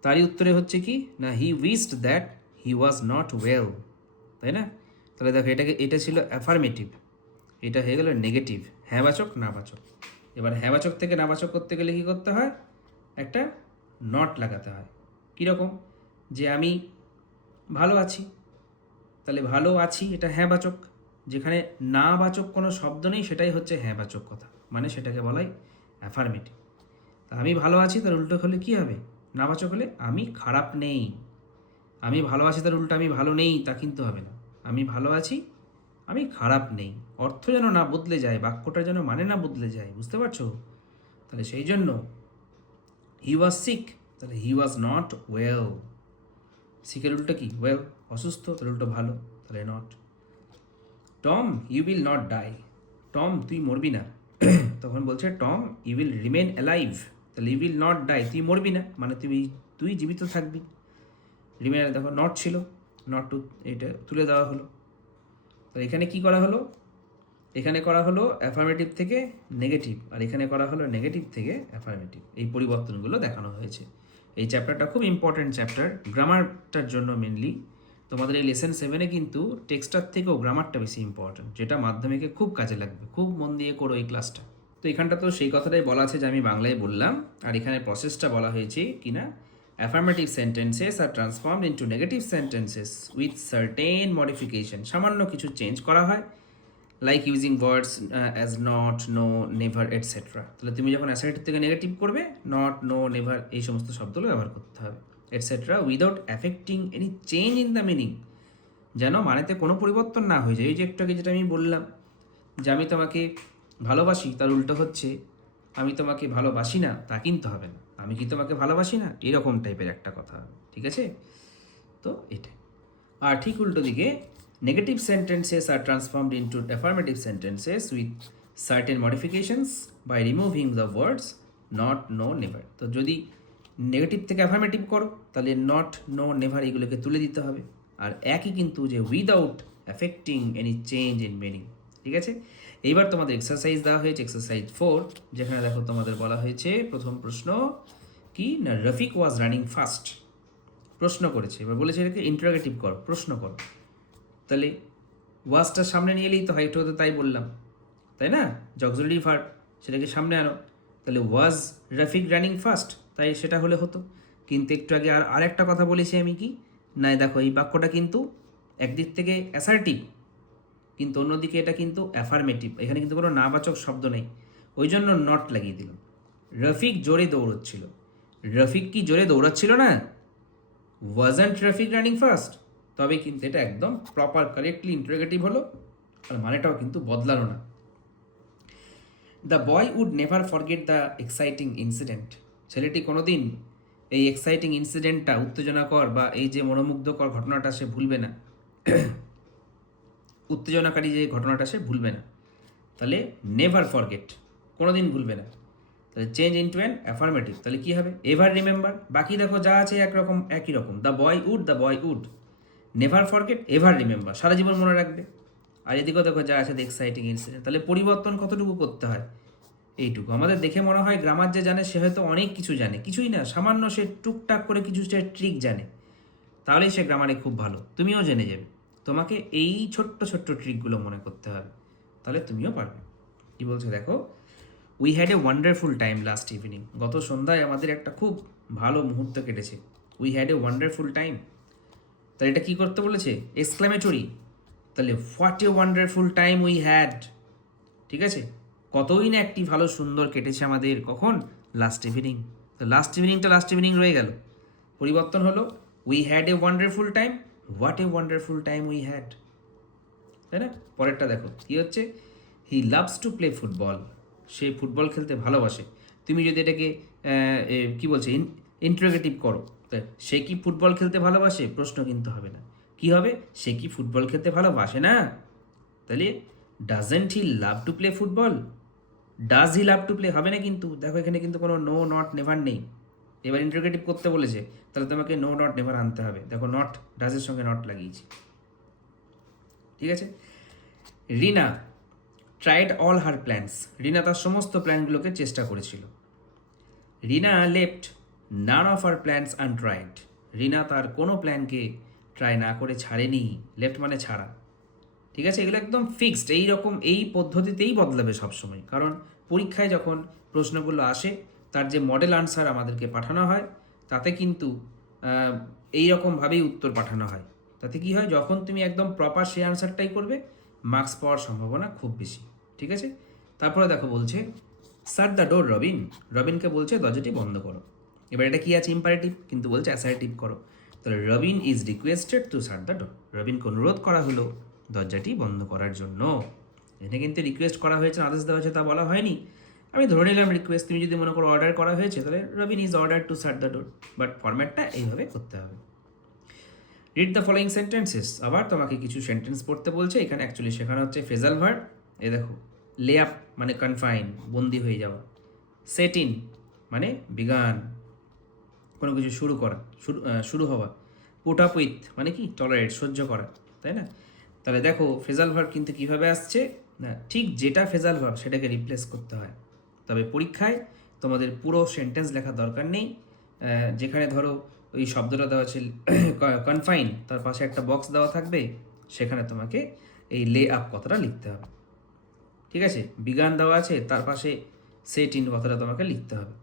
তারই উত্তরে হচ্ছে কি না, he wished that he was not well, তাই না? তাহলে দেখো এটা ছিল অ্যাফার্মেটিভ, এটা হয়ে গেল নেগেটিভ, হ্যাঁবাচক নাবাচক। এবার হ্যাঁবাচক থেকে নাবাচক করতে গেলে কী করতে হয়, একটা নট লাগাতে হয়। কীরকম, যে আমি ভালো আছি, তাহলে ভালো আছি এটা হ্যাঁবাচক, যেখানে নাবাচক কোনো শব্দ নেই সেটাই হচ্ছে হ্যাঁবাচক কথা, মানে সেটাকে বলাই অ্যাফার্মেটিভ। তা আমি ভালো আছি তার উল্টো হলে কী হবে, নাবাচক হলে আমি খারাপ নেই। আমি ভালো আছি তার উল্টো আমি ভালো নেই তা কিন্তু হবে না, আমি ভালো আছি আমি খারাপ নেই, অর্থ যেন না বদলে যায়, বাক্যটা যেন মানে না বদলে যায়, বুঝতে পারছো? তাহলে সেই জন্য হি ওয়াজ সিক, তাহলে হি ওয়াজ নট ওয়েল, সিকের উল্টো কি, ওয়েল, অসুস্থ, তার উল্টো ভালো, তাহলে not. Tom you will not die, Tom তুই মরবি না, তখন বলছে Tom you will remain alive, তাহলে ইউ উইল নট ডাই, তুই মরবি না মানে তুই জীবিত থাকবি। রিমেন, দেখো নট ছিল, নট টু এটা তুলে দেওয়া হলো। তো এখানে কি করা হলো, এখানে করা হলো অ্যাফার্মেটিভ থেকে নেগেটিভ, আর এখানে করা হলো নেগেটিভ থেকে অ্যাফার্মেটিভ, এই পরিবর্তনগুলো দেখানো হয়েছে। এই চ্যাপ্টারটা খুব ইম্পর্ট্যান্ট চ্যাপ্টার গ্রামারটার জন্য মেনলি। তোমাদের এই লেসন 7-এ কিন্তু টেক্সটার থেকেও গ্রামারটা বেশি ইম্পর্ট্যান্ট, যেটা মাধ্যমিকে খুব কাজে লাগবে, খুব মন দিয়ে করো এই ক্লাসটা। তো এখানটা তো সেই কথাটাই বলা আছে যে আমি বাংলায় বললাম, আর এখানে প্রসেসটা বলা হয়েছে কিনা, affirmative sentences are transformed into negative sentences with certain modification, সামান্য কিছু চেঞ্জ করা হয়, like using words as not, no, never etcetera. তাহলে তুমি যখন অ্যাসার্টিভ থেকে নেগেটিভ করবে, নট, নো, নেভার এই সমস্ত শব্দগুলো ব্যবহার করতে হবে, etcetera, without affecting any change in the meaning, যেন মানেতে কোনো পরিবর্তন না হয়ে যায়। এই যে একটু আগে যেটা আমি বললাম যে আমি তোমাকে ভালোবাসি, তার উল্টো হচ্ছে আমি তোমাকে ভালোবাসি না, তা কিন্তু হবে না, আমি কি তোমাকে ভালোবাসি না, এরকম টাইপের একটা কথা, ঠিক আছে? তো এটা। আর ঠিক উল্টো দিকে negative sentences are transformed into affirmative sentences with certain modifications by removing the words not, no, never. তো যদি নেগেটিভ থেকে অ্যাফার্মেটিভ করো তাহলে নট, নো, নেভার এগুলোকে তুলে দিতে হবে। আর একই কিন্তু যে without affecting any change in meaning. ঠিক আছে, এইবার তোমাদের এক্সারসাইজ দেওয়া হয়েছে, এক্সারসাইজ 4, যেখানে দেখো তোমাদের বলা হয়েছে প্রথম প্রশ্ন কি না, রফিক ওয়াজ রানিং ফাস্ট। প্রশ্ন করেছে, এবার বলেছে এটাকে ইন্টারোগেটিভ করো, প্রশ্ন করো। তাহলে ওয়াজটার সামনে নিয়ে এলেই তো হয়, একটু তো তাই বললাম, তাই না? যে অক্সিলারি ভার্ব সেটাকে সামনে আনো, তাহলে ওয়াজ রফিক রানিং ফাস্ট, তাই সেটা হলে হতো। কিন্তু একটু আগে আর একটা কথা বলেছি আমি কি না, দেখো এই বাক্যটা কিন্তু একদিক থেকে অ্যাসার্টিভ, কিন্তু অন্যদিকে এটা কিন্তু অ্যাফার্মেটিভ, এখানে কিন্তু কোনো নাবাচক শব্দ নেই, ওই জন্য নট লাগিয়ে দিল। রফিক জোরে দৌড়চ্ছিল, রফিক কি জোরে দৌড়াচ্ছিল না? ওয়াজন্ট রফিক রানিং ফাস্ট, তবে কিন্তু এটা একদম প্রপার কারেক্টলি ইন্টারোগেটিভ হলো, আর মানেটাও কিন্তু বদলানো না। The boy would never forget the exciting incident, ছেলেটি কোনোদিন এই এক্সাইটিং ইনসিডেন্টটা, উত্তেজনাকর বা এই যে মনোমুগ্ধকর ঘটনাটা সে ভুলবে না, উত্তেজনাকারী যে ঘটনাটা সে ভুলবে না। তাহলে নেভার ফরগেট, কোনোদিন ভুলবে না। তাহলে চেঞ্জ ইনটু অ্যান অ্যাফার্মেটিভ, তাহলে কী হবে? Ever remember. বাকি দেখো যা আছে একরকম, একই রকম। The boy would, never forget, ever remember, সারা জীবন মনে রাখবে। আর এদিকেও দেখো যা আছে দ্য এক্সাইটিং ইনসিডেন্ট। তাহলে পরিবর্তন কতটুকু করতে হয়? এইটুকু। আমাদের দেখে মনে হয় গ্রামার যে জানে সে হয়তো অনেক কিছু জানে, কিছুই না, সামান্য সে টুকটাক করে কিছু সে ট্রিক জানে, তাহলেই সে গ্রামারে খুব ভালো। তুমিও জেনে যাবে, তোমাকে এই ছোট্ট ছোট্ট ট্রিকগুলো মনে করতে হবে, তাহলে তুমিও পারবে। কি বলছে দেখো, we had a wonderful time last evening, গত সন্ধ্যায় আমাদের একটা খুব ভালো মুহূর্ত কেটেছে। We had a wonderful time, তাহলে এটা কী করতে বলেছে? এক্সক্লামেটরি। তাহলে what a wonderful time we had. ঠিক আছে, কতই না একটি ভালো সুন্দর কেটেছে আমাদের, কখন? Last evening. তো লাস্ট ইভিনিংটা লাস্ট ইভিনিং রয়ে গেল, পরিবর্তন হলো we had a wonderful time, what a wonderful time we had, তাই না? পরেরটা দেখো কী হচ্ছে, he loves to play football, say football খেলতে ভালোবাসে। তুমি যদি এটাকে কি বলছে ইন্টারোগেটিভ করো, তাই সে কি ফুটবল খেলতে ভালোবাসে, প্রশ্ন কিন্তু হবে না, কি হবে? সে কি ফুটবল খেলতে ভালোবাসে না? তাহলে doesn't he love to play football, does he love to play হবে না কিন্তু। দেখো এখানে কিন্তু কোনো নো, নট, নেভার নেই। এবার ইন্টারোগেটিভ করতে বলেছে, তাহলে তোমাকে নো, নট, নেভার আনতে হবে। দেখো নট, ডাজের সঙ্গে নট লাগিয়েছি। ঠিক আছে, Rina tried all her plans, Rina তার সমস্ত প্ল্যানগুলোকে চেষ্টা করেছিল। Rina left none of her plans untried, Rina তার কোনো প্ল্যানকে ট্রাই না করে ছাড়েনি। লেফট মানে ছাড়া। ঠিক আছে, এগুলো একদম ফিক্সড, এই রকম এই পদ্ধতিতেই বদলাবে সবসময়, কারণ পরীক্ষায় যখন প্রশ্নগুলো আসে তার যে মডেল আনসার আমাদেরকে পাঠানো হয় তাতে কিন্তু এই রকমভাবেই উত্তর পাঠানো হয়। তাতে কি হয়, যখন তুমি একদম প্রপার সেই আনসারটাই করবে মার্কস পাওয়ার সম্ভাবনা খুব বেশি। ঠিক আছে, তারপরে দেখো বলছে শাট দ্য ডোর রবিন, রবিনকে বলছে দরজাটি বন্ধ করো। এবার এটা কি আছে? ইম্পারেটিভ, কিন্তু বলছে অ্যাসার্টিভ করো। তাহলে Robin is requested to shut the door, রবিনকে অনুরোধ করা হলো দরজাটি বন্ধ করার জন্য। এটা কিন্তু রিকোয়েস্ট করা হয়েছে, আদেশ দেওয়া হয়েছে তা বলা হয়নি, আমি ধরে নিলাম রিকোয়েস্ট। তুমি যদি মনে করো অর্ডার করা হয়েছে, তাহলে Robin is order to shut the door, but ফরম্যাটটা এইভাবে করতে হবে। রিড দ্য ফলোয়িং সেন্টেন্সেস, আবার তোমাকে কিছু সেন্টেন্স পড়তে বলছে। এখানে অ্যাকচুয়ালি শেখানো হচ্ছে ফ্রেজাল ভার্ব। এ দেখো, লে আপ মানে কনফাইন, বন্দি হয়ে যাওয়া। সেট ইন মানে বিগান, কোনো কিছু শুরু করা, শুরু হওয়া। পুট আপ উইথ মানে কি টলারেট, সহ্য করা, তাই না? তাহলে দেখো ফ্রেজাল ভার্ব কিন্তু কীভাবে আসছে না, ঠিক যেটা ফ্রেজাল ভার্ব সেটাকে রিপ্লেস করতে হয়। তবে পরীক্ষায় তোমাদের পুরো সেন্টেন্স লেখার দরকার নেই। যেখানে ধরো ওই শব্দটা দেওয়া আছে কনফাইন, তার পাশে একটা বক্স দেওয়া থাকবে, সেখানে তোমাকে এই লে আপ কথাটা লিখতে হবে। ঠিক আছে, বিগান দেওয়া আছে, তার পাশে সেট ইন কথাটা তোমাকে লিখতে হবে।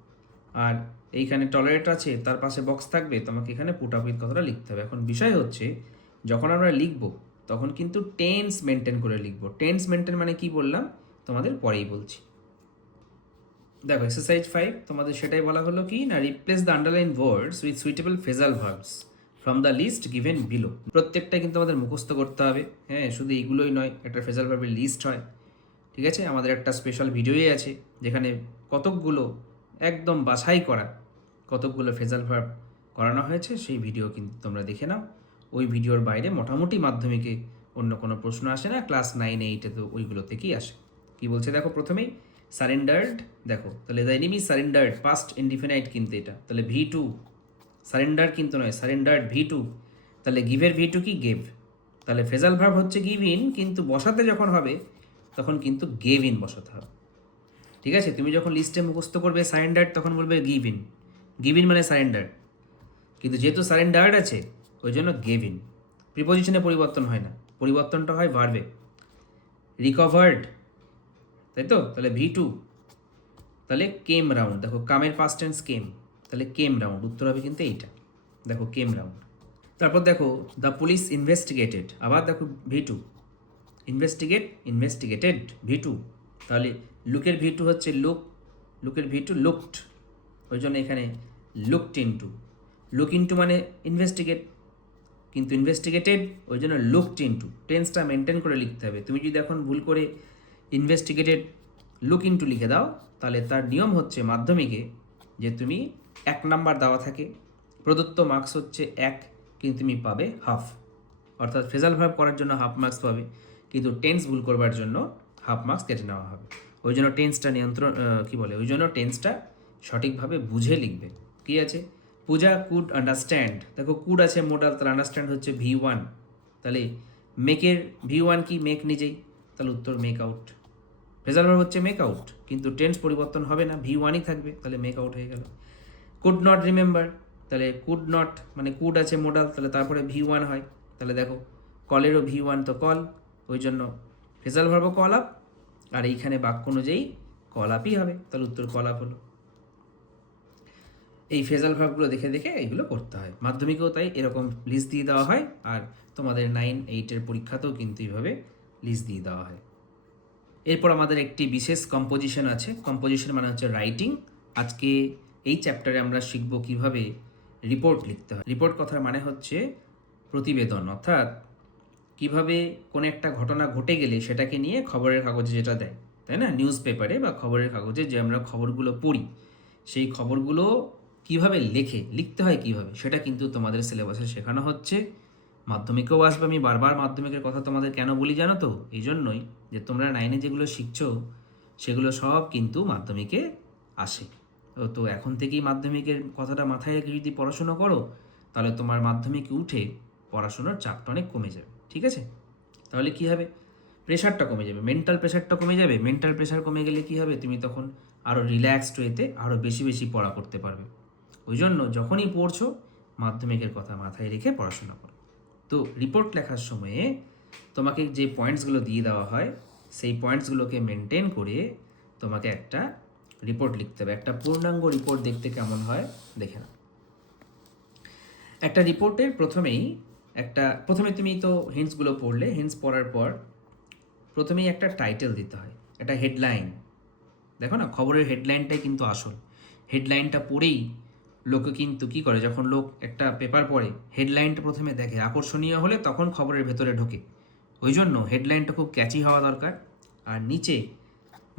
আর এইখানে টলারেট আছে, তার পাশে বক্স থাকবে, তোমাকে এখানে পুট আপ উইথ কথাটা লিখতে হবে। এখন বিষয় হচ্ছে যখন আমরা লিখব তখন কিন্তু টেন্স মেনটেন করে লিখব। টেন্স মেনটেন মানে কি বললাম তোমাদের পরেই বলছি। দেখো এক্সারসাইজ 5 তোমাদের সেটাই বলা হলো কি না, replace the underline words with suitable phrasal verbs from the list given below. প্রত্যেকটা কিন্তু আমাদের মুখস্থ করতে হবে। হ্যাঁ, শুধু এইগুলোই নয়, একটা ফ্রেজাল ভার্বের লিস্ট হয়। ঠিক আছে, আমাদের একটা স্পেশাল ভিডিওই আছে যেখানে কতকগুলো একদম বাছাই করা কতকগুলো ফ্রেজাল ভার্ব করানো হয়েছে, সেই ভিডিও কিন্তু তোমরা দেখে নাও। ওই ভিডিওর বাইরে মোটামুটি মাধ্যমিকে অন্য কোনো প্রশ্ন আসে না, ক্লাস 9, 8 তো ওইগুলো থেকেই আসে। কি বলছে দেখো, প্রথমেই সারেন্ডার্ড, দেখো তাহলে the enemy surrendered, past indefinite কিন্তু এটা, তাহলে V2, সারেন্ডার কিন্তু নয়, সারেন্ডার্ড V2, তাহলে গিভের V2 কি গেভ, তাহলে ফ্রেজাল ভার্ব হচ্ছে গিভ ইন, কিন্তু বসাতে যখন হবে তখন কিন্তু গেভ ইন বসাতে হবে। ঠিক আছে, তুমি যখন লিস্টে মুখস্থ করবে সারেন্ডার্ড তখন বলবে গিভ ইন, গিভ ইন মানে সারেন্ডার, কিন্তু যেহেতু সারেন্ডার্ড আছে ওই জন্য গেভ ইন। প্রিপোজিশনে পরিবর্তন হয় না, পরিবর্তনটা হয় ভার্বে। রিকভার্ড, তাই তো, তাহলে V2, তাহলে কেম রাউন্ড, দেখো কামের পাস্ট টেন্স কেম, তাহলে কেম রাউন্ড, উত্তর হবে কিন্তু এইটা, দেখো কেম রাউন্ড। তারপর দেখো দ্য পুলিশ ইনভেস্টিগেটেড, আবার দেখো V2, ইনভেস্টিগেট ইনভেস্টিগেটেড V2, তাহলে লুকের V2 হচ্ছে লুক, লুকের V2 লুকড, ওই জন্য এখানে লুকড ইনটু, লুক ইনটু মানে ইনভেস্টিগেট, কিন্তু ইনভেস্টিগেটেড ওই জন্য লুকড ইনটু, টেন্সটা মেনটেন করে লিখতে হবে। তুমি যদি এখন ভুল করে ইনভেস্টিগেটেড লুক ইনটু লিখে দাও তাহলে তার নিয়ম হচ্ছে মাধ্যমিকে যে তুমি 1 নাম্বার দেওয়া থাকে, প্রদত্ত মার্কস হচ্ছে 1, কিন্তু তুমি পাবে হাফ, অর্থাৎ ফ্রেজাল ভার্ব করার জন্য হাফ মার্কস পাবে, কিন্তু টেন্স ভুল করবার জন্য হাফ মার্কস কেটে নেওয়া হবে। ওই জন্য টেন্সটা নিয়ন্ত্রণ ওই জন্য টেন্সটা সঠিকভাবে বুঝে লিখবে। কি আছে, পূজা কুড আন্ডারস্ট্যান্ড, দেখো কুড আছে মোডাল, তাহলে আন্ডারস্ট্যান্ড হচ্ছে V1, তাহলে মেকের V1 কি মেক নিজেই, তাহলে উত্তর মেক আউট। ফ্রেজাল ভার্ব হচ্ছে মেক আউট, কিন্তু টেন্স পরিবর্তন হবে না, V1ই থাকবে, তাহলে মেক আউট হয়ে গেল। কুড নট রিমেম্বার, তাহলে কুড নট মানে কুড আছে মোডাল, তাহলে তারপরে V1 হয়, তাহলে দেখো কলেরও V1 তো কল, ওই জন্য ফ্রেজাল ভার্বও কল আপ, আর এইখানে বাক্য অনুযায়ী কল আপই হবে, তাহলে উত্তর কল আপ হলো। এই ফ্রেজাল ভার্বগুলো দেখে দেখে এইগুলো করতে হয়, মাধ্যমিকেও তাই এরকম লিস্ট দিয়ে দেওয়া হয়, আর তোমাদের 9, 8-এর পরীক্ষাতেও কিন্তু এইভাবে লিস্ট দিয়ে দেওয়া হয়। এরপর আমাদের একটি বিশেষ কম্পোজিশন আছে, কম্পোজিশন মানে হচ্ছে রাইটিং। আজকে এই চ্যাপ্টারে আমরা শিখব কিভাবে রিপোর্ট লিখতে হয়। রিপোর্ট কথার মানে হচ্ছে প্রতিবেদন, অর্থাৎ কিভাবে কোনো একটা ঘটনা ঘটে গেলে সেটাকে নিয়ে খবরের কাগজে যেটা দেয়, তাই না, নিউজ পেপারে বা খবরের কাগজে যে আমরা খবরগুলো পড়ি, সেই খবরগুলো কিভাবে লিখতে হয় কিভাবে, সেটা কিন্তু তোমাদের সিলেবাসে শেখানো হচ্ছে, মাধ্যমিকেও আসবে। আমি বারবার মাধ্যমিকের কথা তোমাদের কেন বলি জানো তো, এই জন্যই যে তোমরা 9-এ যেগুলো শিখছো সেগুলো সব কিন্তু মাধ্যমিকে আসে। তো এখন থেকেই মাধ্যমিকের কথাটা মাথায় রেখে যদি পড়াশুনো করো তাহলে তোমার মাধ্যমিকে উঠে পড়াশোনার চাপটা অনেক কমে যাবে। ঠিক আছে, তাহলে কি হবে, প্রেশারটা কমে যাবে, মেন্টাল প্রেশারটা কমে যাবে। মেন্টাল প্রেশার কমে গেলে কি হবে, তুমি তখন আরও রিল্যাক্সড ওয়েতে আরও বেশি বেশি পড়া করতে পারবে। ওই জন্য যখনই পড়ছো মাধ্যমিকের কথা মাথায় রেখে পড়াশোনা করো। তো রিপোর্ট লেখার সময়ে তোমাকে যে পয়েন্টসগুলো দিয়ে দেওয়া হয় সেই পয়েন্টসগুলোকে মেনটেন করে তোমাকে একটা রিপোর্ট লিখতে হবে। একটা পূর্ণাঙ্গ রিপোর্ট দেখতে কেমন হয় দেখে নাও। একটা রিপোর্টের প্রথমে তুমি তো হিন্টসগুলো পড়লে, হিন্টস পড়ার পর প্রথমেই একটা টাইটেল দিতে হয়, একটা হেডলাইন। দেখো না, খবরের হেডলাইনটাই কিন্তু আসল। হেডলাইনটা পড়েই লোকে কিন্তু কী করে, যখন লোক একটা পেপার পড়ে হেডলাইনটা প্রথমে দেখে, আকর্ষণীয় হলে তখন খবরের ভেতরে ঢোকে। ওই জন্য হেডলাইনটা খুব ক্যাচি হওয়া দরকার। আর নিচে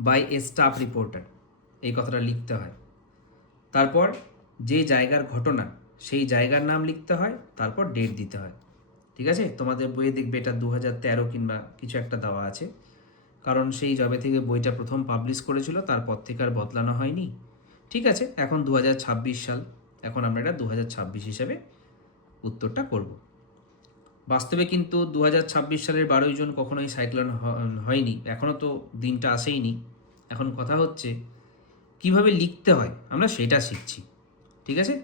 বাই এ স্টাফ রিপোর্টার এই কথাটা লিখতে হয়। তারপর যে জায়গার ঘটনা সেই জায়গার নাম লিখতে হয়, তারপর ডেট দিতে হয়। ঠিক আছে, তোমাদের বইয়ে দেখবে এটা 2013 কিংবা কিছু একটা দেওয়া আছে, কারণ সেই যবে থেকে বইটা প্রথম পাবলিশ করেছিল তারপর থেকে আর বদলানো হয়নি। ঠিক আছে, এখন 2026 সাল, এখন আমরা এটা 2026 হিসাবে উত্তরটা করব। বাস্তবে কিন্তু 2026 সালের 12ই জুন কখনোই সাইক্লোন হয়নি, এখনও তো দিনটা আসেইনি। এখন কথা হচ্ছে কিভাবে লিখতে হয় আমরা সেটা শিখছি। ঠিক আছে,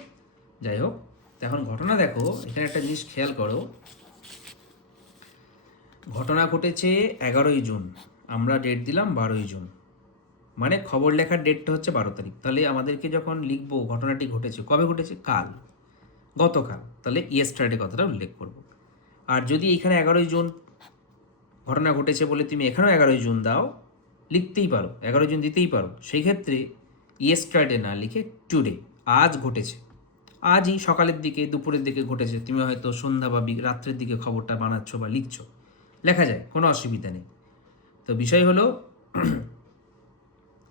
যাই হোক, এখন ঘটনা দেখো, এখানে একটা জিনিস খেয়াল করো, ঘটনা ঘটেছে 11ই জুন, আমরা ডেট দিলাম 12ই জুন, মানে খবর লেখার ডেটটা হচ্ছে 12 তারিখ। তাহলে আমাদেরকে যখন লিখবো ঘটনাটি ঘটেছে কবে ঘটেছে, কাল, গতকাল, তাহলে ইয়েস্টারডে কথাটা উল্লেখ করব। আর যদি এখানে 11ই জুন ঘটনা ঘটেছে বলে তুমি এখানেও 11ই জুন দাও, লিখতেই পারো, 11 জুন দিতেই পারো। সেই ক্ষেত্রে ইয়েস্টারডে না লিখে টুডে, আজ ঘটেছে, আজই সকালের দিকে দুপুরের দিকে ঘটেছে, তুমি হয়তো সন্ধ্যা বা রাত্রের দিকে খবরটা বানাচ্ছ বা লিখছো, লেখা যায়, কোনো অসুবিধা নেই। তো বিষয় হলো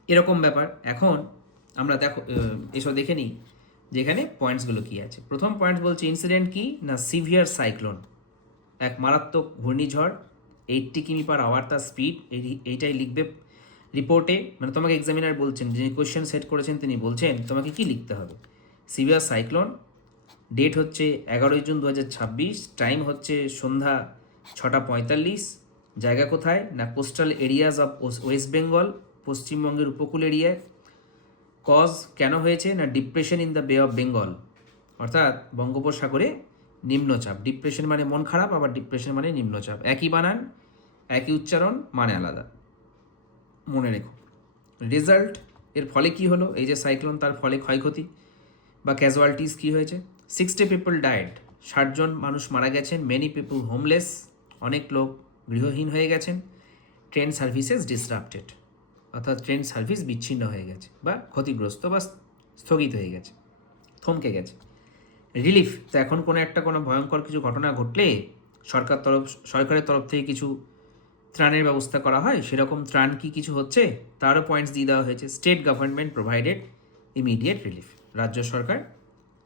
এরকম ব্যাপার। এখন আমরা দেখো এসব দেখে নিই যে এখানে পয়েন্টসগুলো কী আছে। প্রথম পয়েন্ট বলছে ইনসিডেন্ট কি না, সিভিয়ার সাইক্লোন, এক মারাত্মক ঘূর্ণিঝড়, 80 কিমি পার আওয়ার তার স্পিড, এইটাই লিখবে। রিপোর্টে মানে তোমাকে এক্সামিনার বলছেন, যিনি কোয়েশ্চেন সেট করেছেন তিনি বলছেন তোমাকে কি লিখতে হবে। সিভিয়ার সাইক্লোন, ডেট হচ্ছে 11 জুন 2026, টাইম হচ্ছে সন্ধ্যা 6:45, জায়গা কোথায় না coastal areas of West Bengal, পশ্চিমবঙ্গের উপকূল এরিয়ায়। কজ কেন হয়েছে না depression in the bay of Bengal, অর্থাৎ বঙ্গোপসাগরে নিম্নচাপ। ডিপ্রেশন মানে মন খারাপ, আবার ডিপ্রেশন মানে নিম্নচাপ, একই বানান একই উচ্চারণ, মানে আলাদা, মনে রেখো। রেজাল্ট, এর ফলে কি হলো, এই যে সাইক্লোন তার ফলে ক্ষয়ক্ষতি বা ক্যাজুয়ালিটিস কী হয়েছে। 60 পিপল ডায়েড, 60 জন মানুষ মারা গেছেন। মেনি পিপল হোমলেস, অনেক লোক গৃহহীন হয়ে গেছেন। ট্রেন সার্ভিসেস ডিসরাপ্টেড, অর্থাৎ ট্রেন সার্ভিস বিচ্ছিন্ন হয়ে গেছে বা ক্ষতিগ্রস্ত বা স্থগিত হয়ে গেছে, থমকে গেছে। রিলিফ, তো এখন কোনো ভয়ঙ্কর কিছু ঘটনা ঘটলে সরকারের তরফ থেকে কিছু ত্রাণের ব্যবস্থা করা হয়, সেরকম ত্রাণ কি কিছু হচ্ছে তারও পয়েন্টস দিয়ে দেওয়া হয়েছে। State government provided immediate relief, রাজ্য সরকার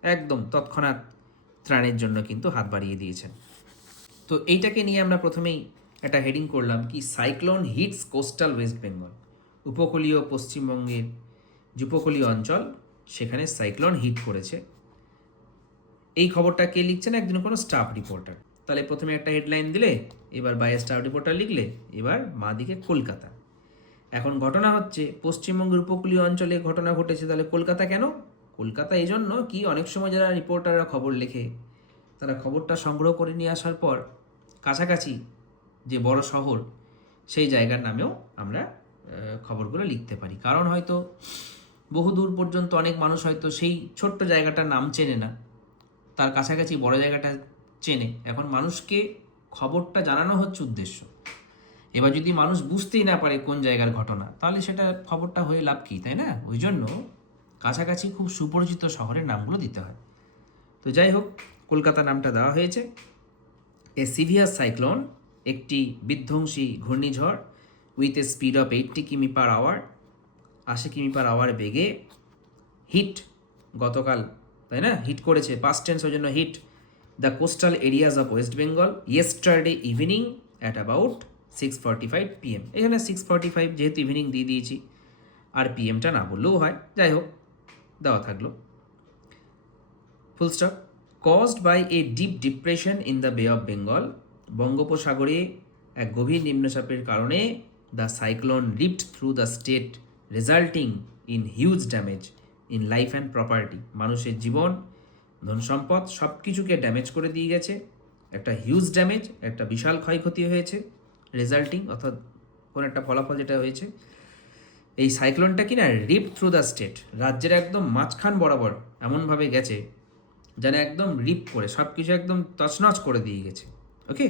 একদম তৎক্ষণাৎ ত্রাণের জন্য কিন্তু হাত বাড়িয়ে দিয়েছেন। তো এইটাকে নিয়ে আমরা প্রথমেই একটা হেডিং করলাম কি, cyclone hits coastal West Bengal, উপকূলীয় পশ্চিমবঙ্গের যে উপকূলীয় অঞ্চল সেখানে সাইক্লোন হিট করেছে। এই খবরটা কে লিখছেন, একজন কোনো স্টাফ রিপোর্টার। তাহলে প্রথমে একটা হেডলাইন দিলে, এবার বাই স্টাফ রিপোর্টার লিখলে, এবার মা দিকে কলকাতা। এখন ঘটনা হচ্ছে পশ্চিমবঙ্গের উপকূলীয় অঞ্চলে ঘটনা ঘটেছে, তাহলে কলকাতা কেন? কলকাতা এই জন্য কি, অনেক সময় যারা রিপোর্টাররা খবর লেখে তারা খবরটা সংগ্রহ করে নিয়ে আসার পর কাছাকাছি যে বড় শহর সেই জায়গার নামেও আমরা খবরগুলো লিখতে পারি। কারণ হয়তো বহু দূর পর্যন্ত অনেক মানুষ হয়তো সেই ছোট্ট জায়গাটার নাম চেনে না, তার কাছাকাছি বড় জায়গাটা চেনে। এখন মানুষকে খবরটা জানানো হচ্ছে উদ্দেশ্য। এবার যদি মানুষ বুঝতেই না পারে কোন জায়গার ঘটনা, তাহলে সেটা খবরটা হয়ে লাভ কী, তাই না? ওই জন্য কাছাকাছি খুব সুপরিচিত শহরের নামগুলো দিতে হয়। তো যাই হোক, কলকাতা নামটা দেওয়া হয়েছে। এ সিভিয়ার সাইক্লোন, একটি বিধ্বংসী ঘূর্ণিঝড় উইথ এ স্পিড অফ 80 কিমি পার আওয়ার, 80 কিমি পার আওয়ার বেগে হিট, গতকাল তাই না হিট করেছে, পাস্ট টেন্স ওই জন্য hit, the coastal areas of West Bengal yesterday evening at about 6:45 PM। এখানে 6:45 যেহেতু ইভিনিং দিয়ে দিয়েছি, আর পিএমটা না বললেও হয়, যাই হোক দেওয়া থাকলো, full stop. Caused by a deep depression in the bay of Bengal, বঙ্গোপসাগরে এক গভীর নিম্নচাপের কারণে the cyclone ripped through the state resulting in huge damage in life and property, মানুষের জীবন, ধন সম্পদ সব কিছুকে ড্যামেজ করে দিয়ে গেছে। একটা হিউজ ড্যামেজ, একটা বিশাল ক্ষয়ক্ষতি হয়েছে। রেজাল্টিং অর্থাৎ কোনো একটা ফলাফল যেটা হয়েছে, এই সাইক্লোনটা কি না রিপ থ্রু দ্য স্টেট, রাজ্যের একদম মাঝখান বরাবর এমনভাবে গেছে যেন একদম রিপ করে সব কিছু একদম তছনছ করে দিয়ে গেছে। ওকে,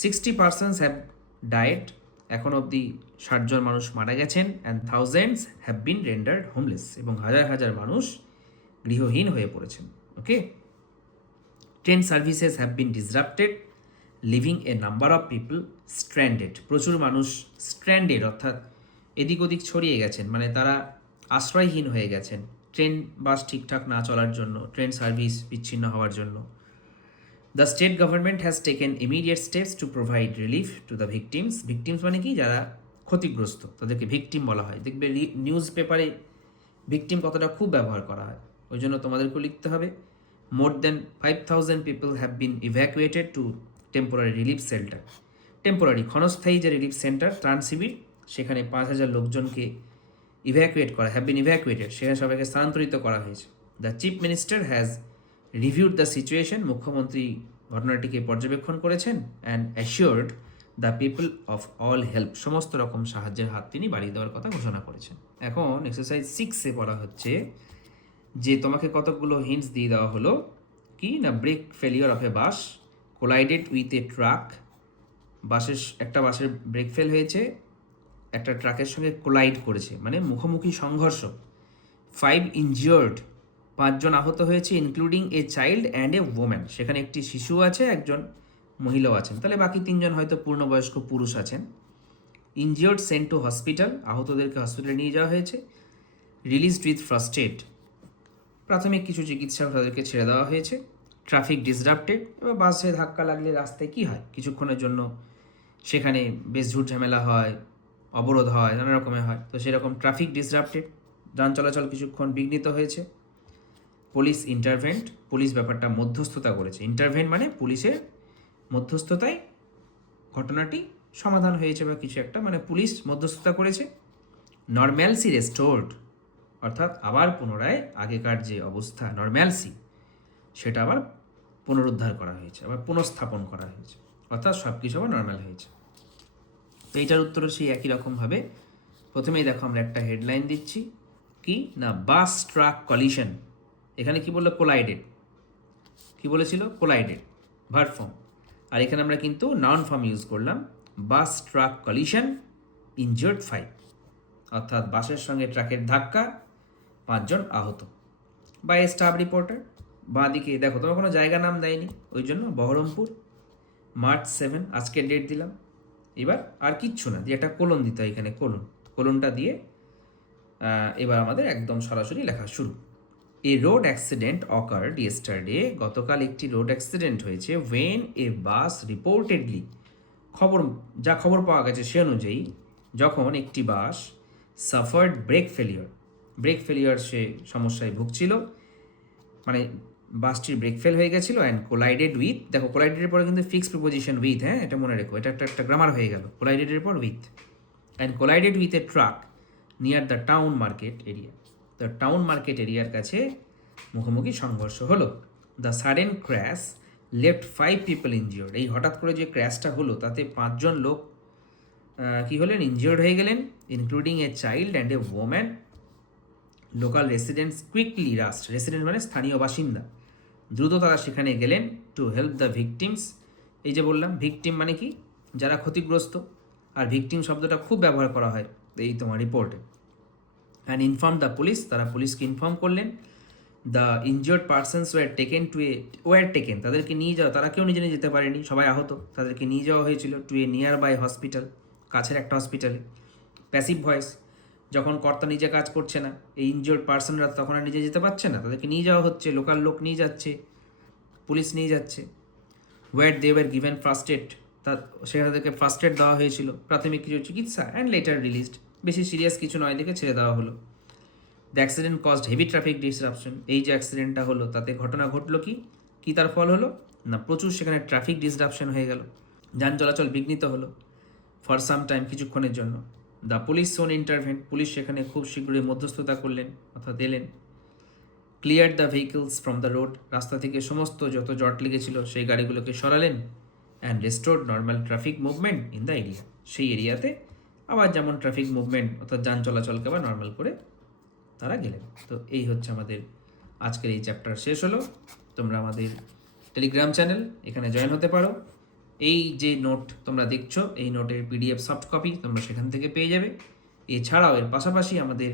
60 পার্সনস হ্যাভ ডায়েড, এখন অবধি 60 জন মানুষ মারা গেছেন। And thousands have been rendered homeless, এবং হাজার হাজার মানুষ গৃহহীন হয়ে পড়েছেন। Okay, train services have been disrupted, leaving a number of people stranded, প্রচুর মানুষ স্ট্র্যান্ডেড অর্থাৎ এদিক ওদিক ছড়িয়ে গেছেন, মানে তারা আশ্রয়হীন হয়ে গেছেন ট্রেন বাস ঠিকঠাক না চলার জন্য, ট্রেন সার্ভিস বিচ্ছিন্ন হওয়ার জন্য। The state government has taken immediate steps to provide relief to the victims. Victims মানে কি, যারা ক্ষতিগ্রস্ত তাদেরকে ভিকটিম বলা হয়। দেখবে নিউজ পেপারে ভিকটিম কথাটা খুব ব্যবহার করা হয়, ওই জন্য তোমাদেরকেও লিখতে হবে। More then 5,000 people have been evacuated to temporary relief centre, temporary ক্ষণস্থায়ী যে রিলিফ সেন্টার ত্রাণ শিবির, সেখানে 5,000 লোকজনকে ইভ্যাকুয়েট করা, হ্যাভ বিন ইভ্যাকুয়েটেড, সেখানে সবাইকে স্থানান্তরিত করা হয়েছে। The chief minister has reviewed the situation, মুখ্যমন্ত্রী ঘটনাটিকে পর্যবেক্ষণ করেছেন। And assured the people of all help, সমস্ত রকম সাহায্যের হাত তিনি বাড়িয়ে দেওয়ার কথা ঘোষণা করেছেন। এখন এক্সারসাইজ 6-এ বলা হচ্ছে যে তোমাকে কতগুলো হিন্টস দিয়ে দেওয়া হলো কি না, brake failure of a bus collided with a truck, একটা বাসের ব্রেক ফেল হয়েছে, একটা ট্রাকের সঙ্গে কোলাইড করেছে, মানে মুখোমুখি সংঘর্ষ। 5 ইনজিওর্ড, 5 জন আহত হয়েছে, including a child and a woman, সেখানে একটি শিশু আছে, একজন মহিলাও আছেন, তাহলে বাকি 3 জন হয়তো পূর্ণবয়স্ক পুরুষ আছেন। ইনজিওর্ড সেন্ট টু হসপিটাল, আহতদেরকে হসপিটালে নিয়ে যাওয়া হয়েছে। রিলিজড উইথ ফার্স্ট এড, প্রাথমিক কিছু চিকিৎসা তাদেরকে ছেড়ে দেওয়া হয়েছে। ট্রাফিক ডিসরাপ্টেড, এবার বাসে ধাক্কা লাগলে রাস্তায় কী হয়, কিছুক্ষণের জন্য সেখানে বেশ ঝুট ঝামেলা হয়, অবরোধ হয়, নানা রকমের হয়। তো সেরকম ট্রাফিক ডিসরাপ্টেড, যান চলাচল কিছুক্ষণ বিঘ্নিত হয়েছে। পুলিশ ইন্টারভেন্ট, পুলিশ ব্যাপারটা মধ্যস্থতা করেছে। ইন্টারভেন্ট মানে পুলিশের মধ্যস্থতায় ঘটনাটি সমাধান হয়েছে বা কিছু একটা, মানে পুলিশ মধ্যস্থতা করেছে। নর্ম্যালসি রেস্টোর্ড, অর্থাৎ আবার পুনরায় আগেকার যে অবস্থা নর্ম্যালসি, সেটা আবার পুনরুদ্ধার করা হয়েছে, আবার পুনঃস্থাপন করা হয়েছে, অর্থাৎ সব কিছু আবার নর্মাল হয়েছে। তো এইটার উত্তরও সেই একই রকমভাবে। প্রথমেই দেখো আমরা একটা হেডলাইন দিচ্ছি, কি না বাস ট্রাক কলিশন। এখানে কি বললো? কোলাইডেড। কি বলেছিল? কোলাইডেড, ভার্ব ফর্ম। আর এখানে আমরা কিন্তু নাউন ফর্ম ইউজ করলাম, বাস ট্রাক কলিশন, ইনজিওর্ড 5, অর্থাৎ বাসের সঙ্গে ট্রাকের ধাক্কা, 5 জন আহত। By staff reporter. বাঁ দিকে দেখো, তোমার কোনো জায়গা নাম দেয়নি, ওই জন্য বহরমপুর, March 7, আজকের ডেট দিলাম। এবার আর কিচ্ছু না দিয়ে একটা কোলন দিতে হয়, এখানে কোলনটা দিয়ে এবার আমাদের একদম সরাসরি লেখা শুরু। এ রোড অ্যাক্সিডেন্ট অকার্ড ইয়েস্টারডে, গতকাল একটি রোড অ্যাক্সিডেন্ট হয়েছে। ওয়েন এ বাস রিপোর্টেডলি, খবর পাওয়া গেছে সে অনুযায়ী, যখন একটি বাস সাফার্ড ব্রেক ফেলিওর, সে সমস্যায় ভুগছিল, মানে বাসটির ব্রেক ফেল হয়ে গেছিলো। অ্যান্ড কোলাইডেড উইথ, দেখো কোলাইডেডের পরে কিন্তু ফিক্স প্রিপোজিশন উইথ, হ্যাঁ এটা মনে রেখো, এটা একটা গ্রামার হয়ে গেল। কোলাইডেডের পর with. And collided with a truck near the town market area, the town market এরিয়ার কাছে মুখোমুখি সংঘর্ষ হলো। The sudden crash left 5 people injured, এই হঠাৎ করে যে ক্র্যাশটা হলো তাতে 5 জন লোক কী হলেন? ইনজিওর্ড হয়ে গেলেন, including a child and a woman. Local residents quickly rushed, resident মানে স্থানীয় বাসিন্দা, দ্রুত তারা সেখানে গেলেন। টু হেল্প দ্য ভিকটিমস, এই যে বললাম ভিকটিম মানে কি? যারা ক্ষতিগ্রস্ত। আর ভিকটিম শব্দটা খুব ব্যবহার করা হয় এই তোমার রিপোর্টে। অ্যান্ড ইনফর্ম দ্য পুলিশ, তারা পুলিশকে ইনফর্ম করলেন। The injured persons were taken, তাদেরকে নিয়ে যাওয়া, তারা কেউ নিজে যেতে পারেনি, সবাই আহত, তাদেরকে নিয়ে যাওয়া হয়েছিল to a nearby hospital, কাছের একটা হসপিটালে। প্যাসিভ ভয়েস, যখন কর্তা নিজে কাজ করছে না, এই ইনজিওর্ড পার্সনরা তখন আর নিজে যেতে পারছে না, তাদেরকে নিয়ে যাওয়া হচ্ছে, লোকাল লোক নিয়ে যাচ্ছে, পুলিশ নিয়ে যাচ্ছে। Were they were given first aid, সেখানে তাদেরকে ফার্স্ট এড দেওয়া হয়েছিল, প্রাথমিক কিছু চিকিৎসা। অ্যান্ড লেটার রিলিজড, বেশি সিরিয়াস কিছু নয় দেখে ছেড়ে দেওয়া হলো। The accident caused heavy traffic disruption, এই যে অ্যাক্সিডেন্টটা হলো তাতে ঘটনা ঘটলো কি তার ফল হলো না প্রচুর সেখানে ট্রাফিক ডিসরাপশন হয়ে গেল, যান চলাচল বিঘ্নিত হলো ফর সাম টাইম, কিছুক্ষণের জন্য। The police soon intervened, police সেখানে খুব শীঘ্রই মধ্যস্থতা করলেন অর্থাৎ এলেন। Clear the vehicles from the road, রাস্তা থেকে সমস্ত যত জট লেগেছিল সেই গাড়িগুলোকে সরালেন। And restored normal traffic movement in the area, সেই এরিয়াতে আবার যেমন ট্রাফিক মুভমেন্ট অর্থাৎ যান চলাচলকে আবার নর্মাল করে তারা গেলেন। তো এই হচ্ছে আমাদের আজকের এই চ্যাপ্টার শেষ হলো। তোমরা আমাদের টেলিগ্রাম চ্যানেল, এখানে জয়েন হতে পারো। এই যে নোট তোমরা দেখছো, এই নোটের PDF সফট কপি তোমরা সেখান থেকে পেয়ে যাবে। এছাড়াও এর পাশাপাশি আমাদের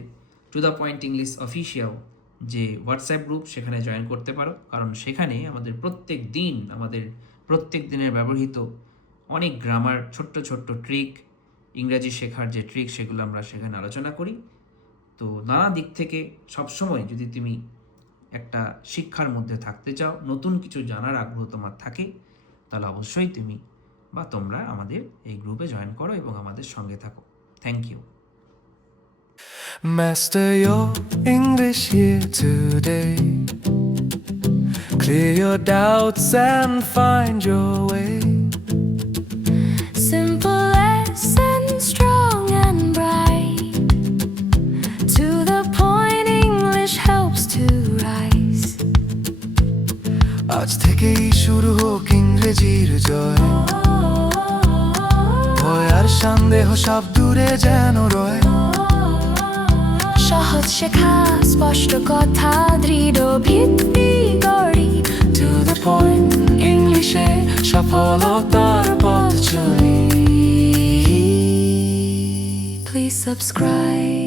to the point English official যে হোয়াটসঅ্যাপ গ্রুপ, সেখানে জয়েন করতে পারো, কারণ সেখানে আমাদের প্রত্যেক দিনের ব্যবহৃত অনেক গ্রামার, ছোট্ট ট্রিক, ইংরাজি শেখার যে ট্রিক, সেগুলো আমরা সেখানে আলোচনা করি। তো নানা দিক থেকে সবসময় যদি তুমি একটা শিক্ষার মধ্যে থাকতে চাও, নতুন কিছু জানার আগ্রহ তোমার থাকে, তাহলে অবশ্যই তুমি বা তোমরা আমাদের এই গ্রুপে জয়েন করো এবং আমাদের সঙ্গে থাকো। Thank you. Master your English here today. Clear your doubts and find your way. Simple lesson, strong and bright. To the point, English helps to rise. আজ থেকেই শুরু হোক ইংরেজির জয়, ভয় আর সন্দেহ সব দূরে যেন রয়। সহজ শেখা, স্পষ্ট কথা, দৃঢ় ভিত্তি গড়ি। To the point, ইংলিশে সফলতার পথ চলি। Please subscribe.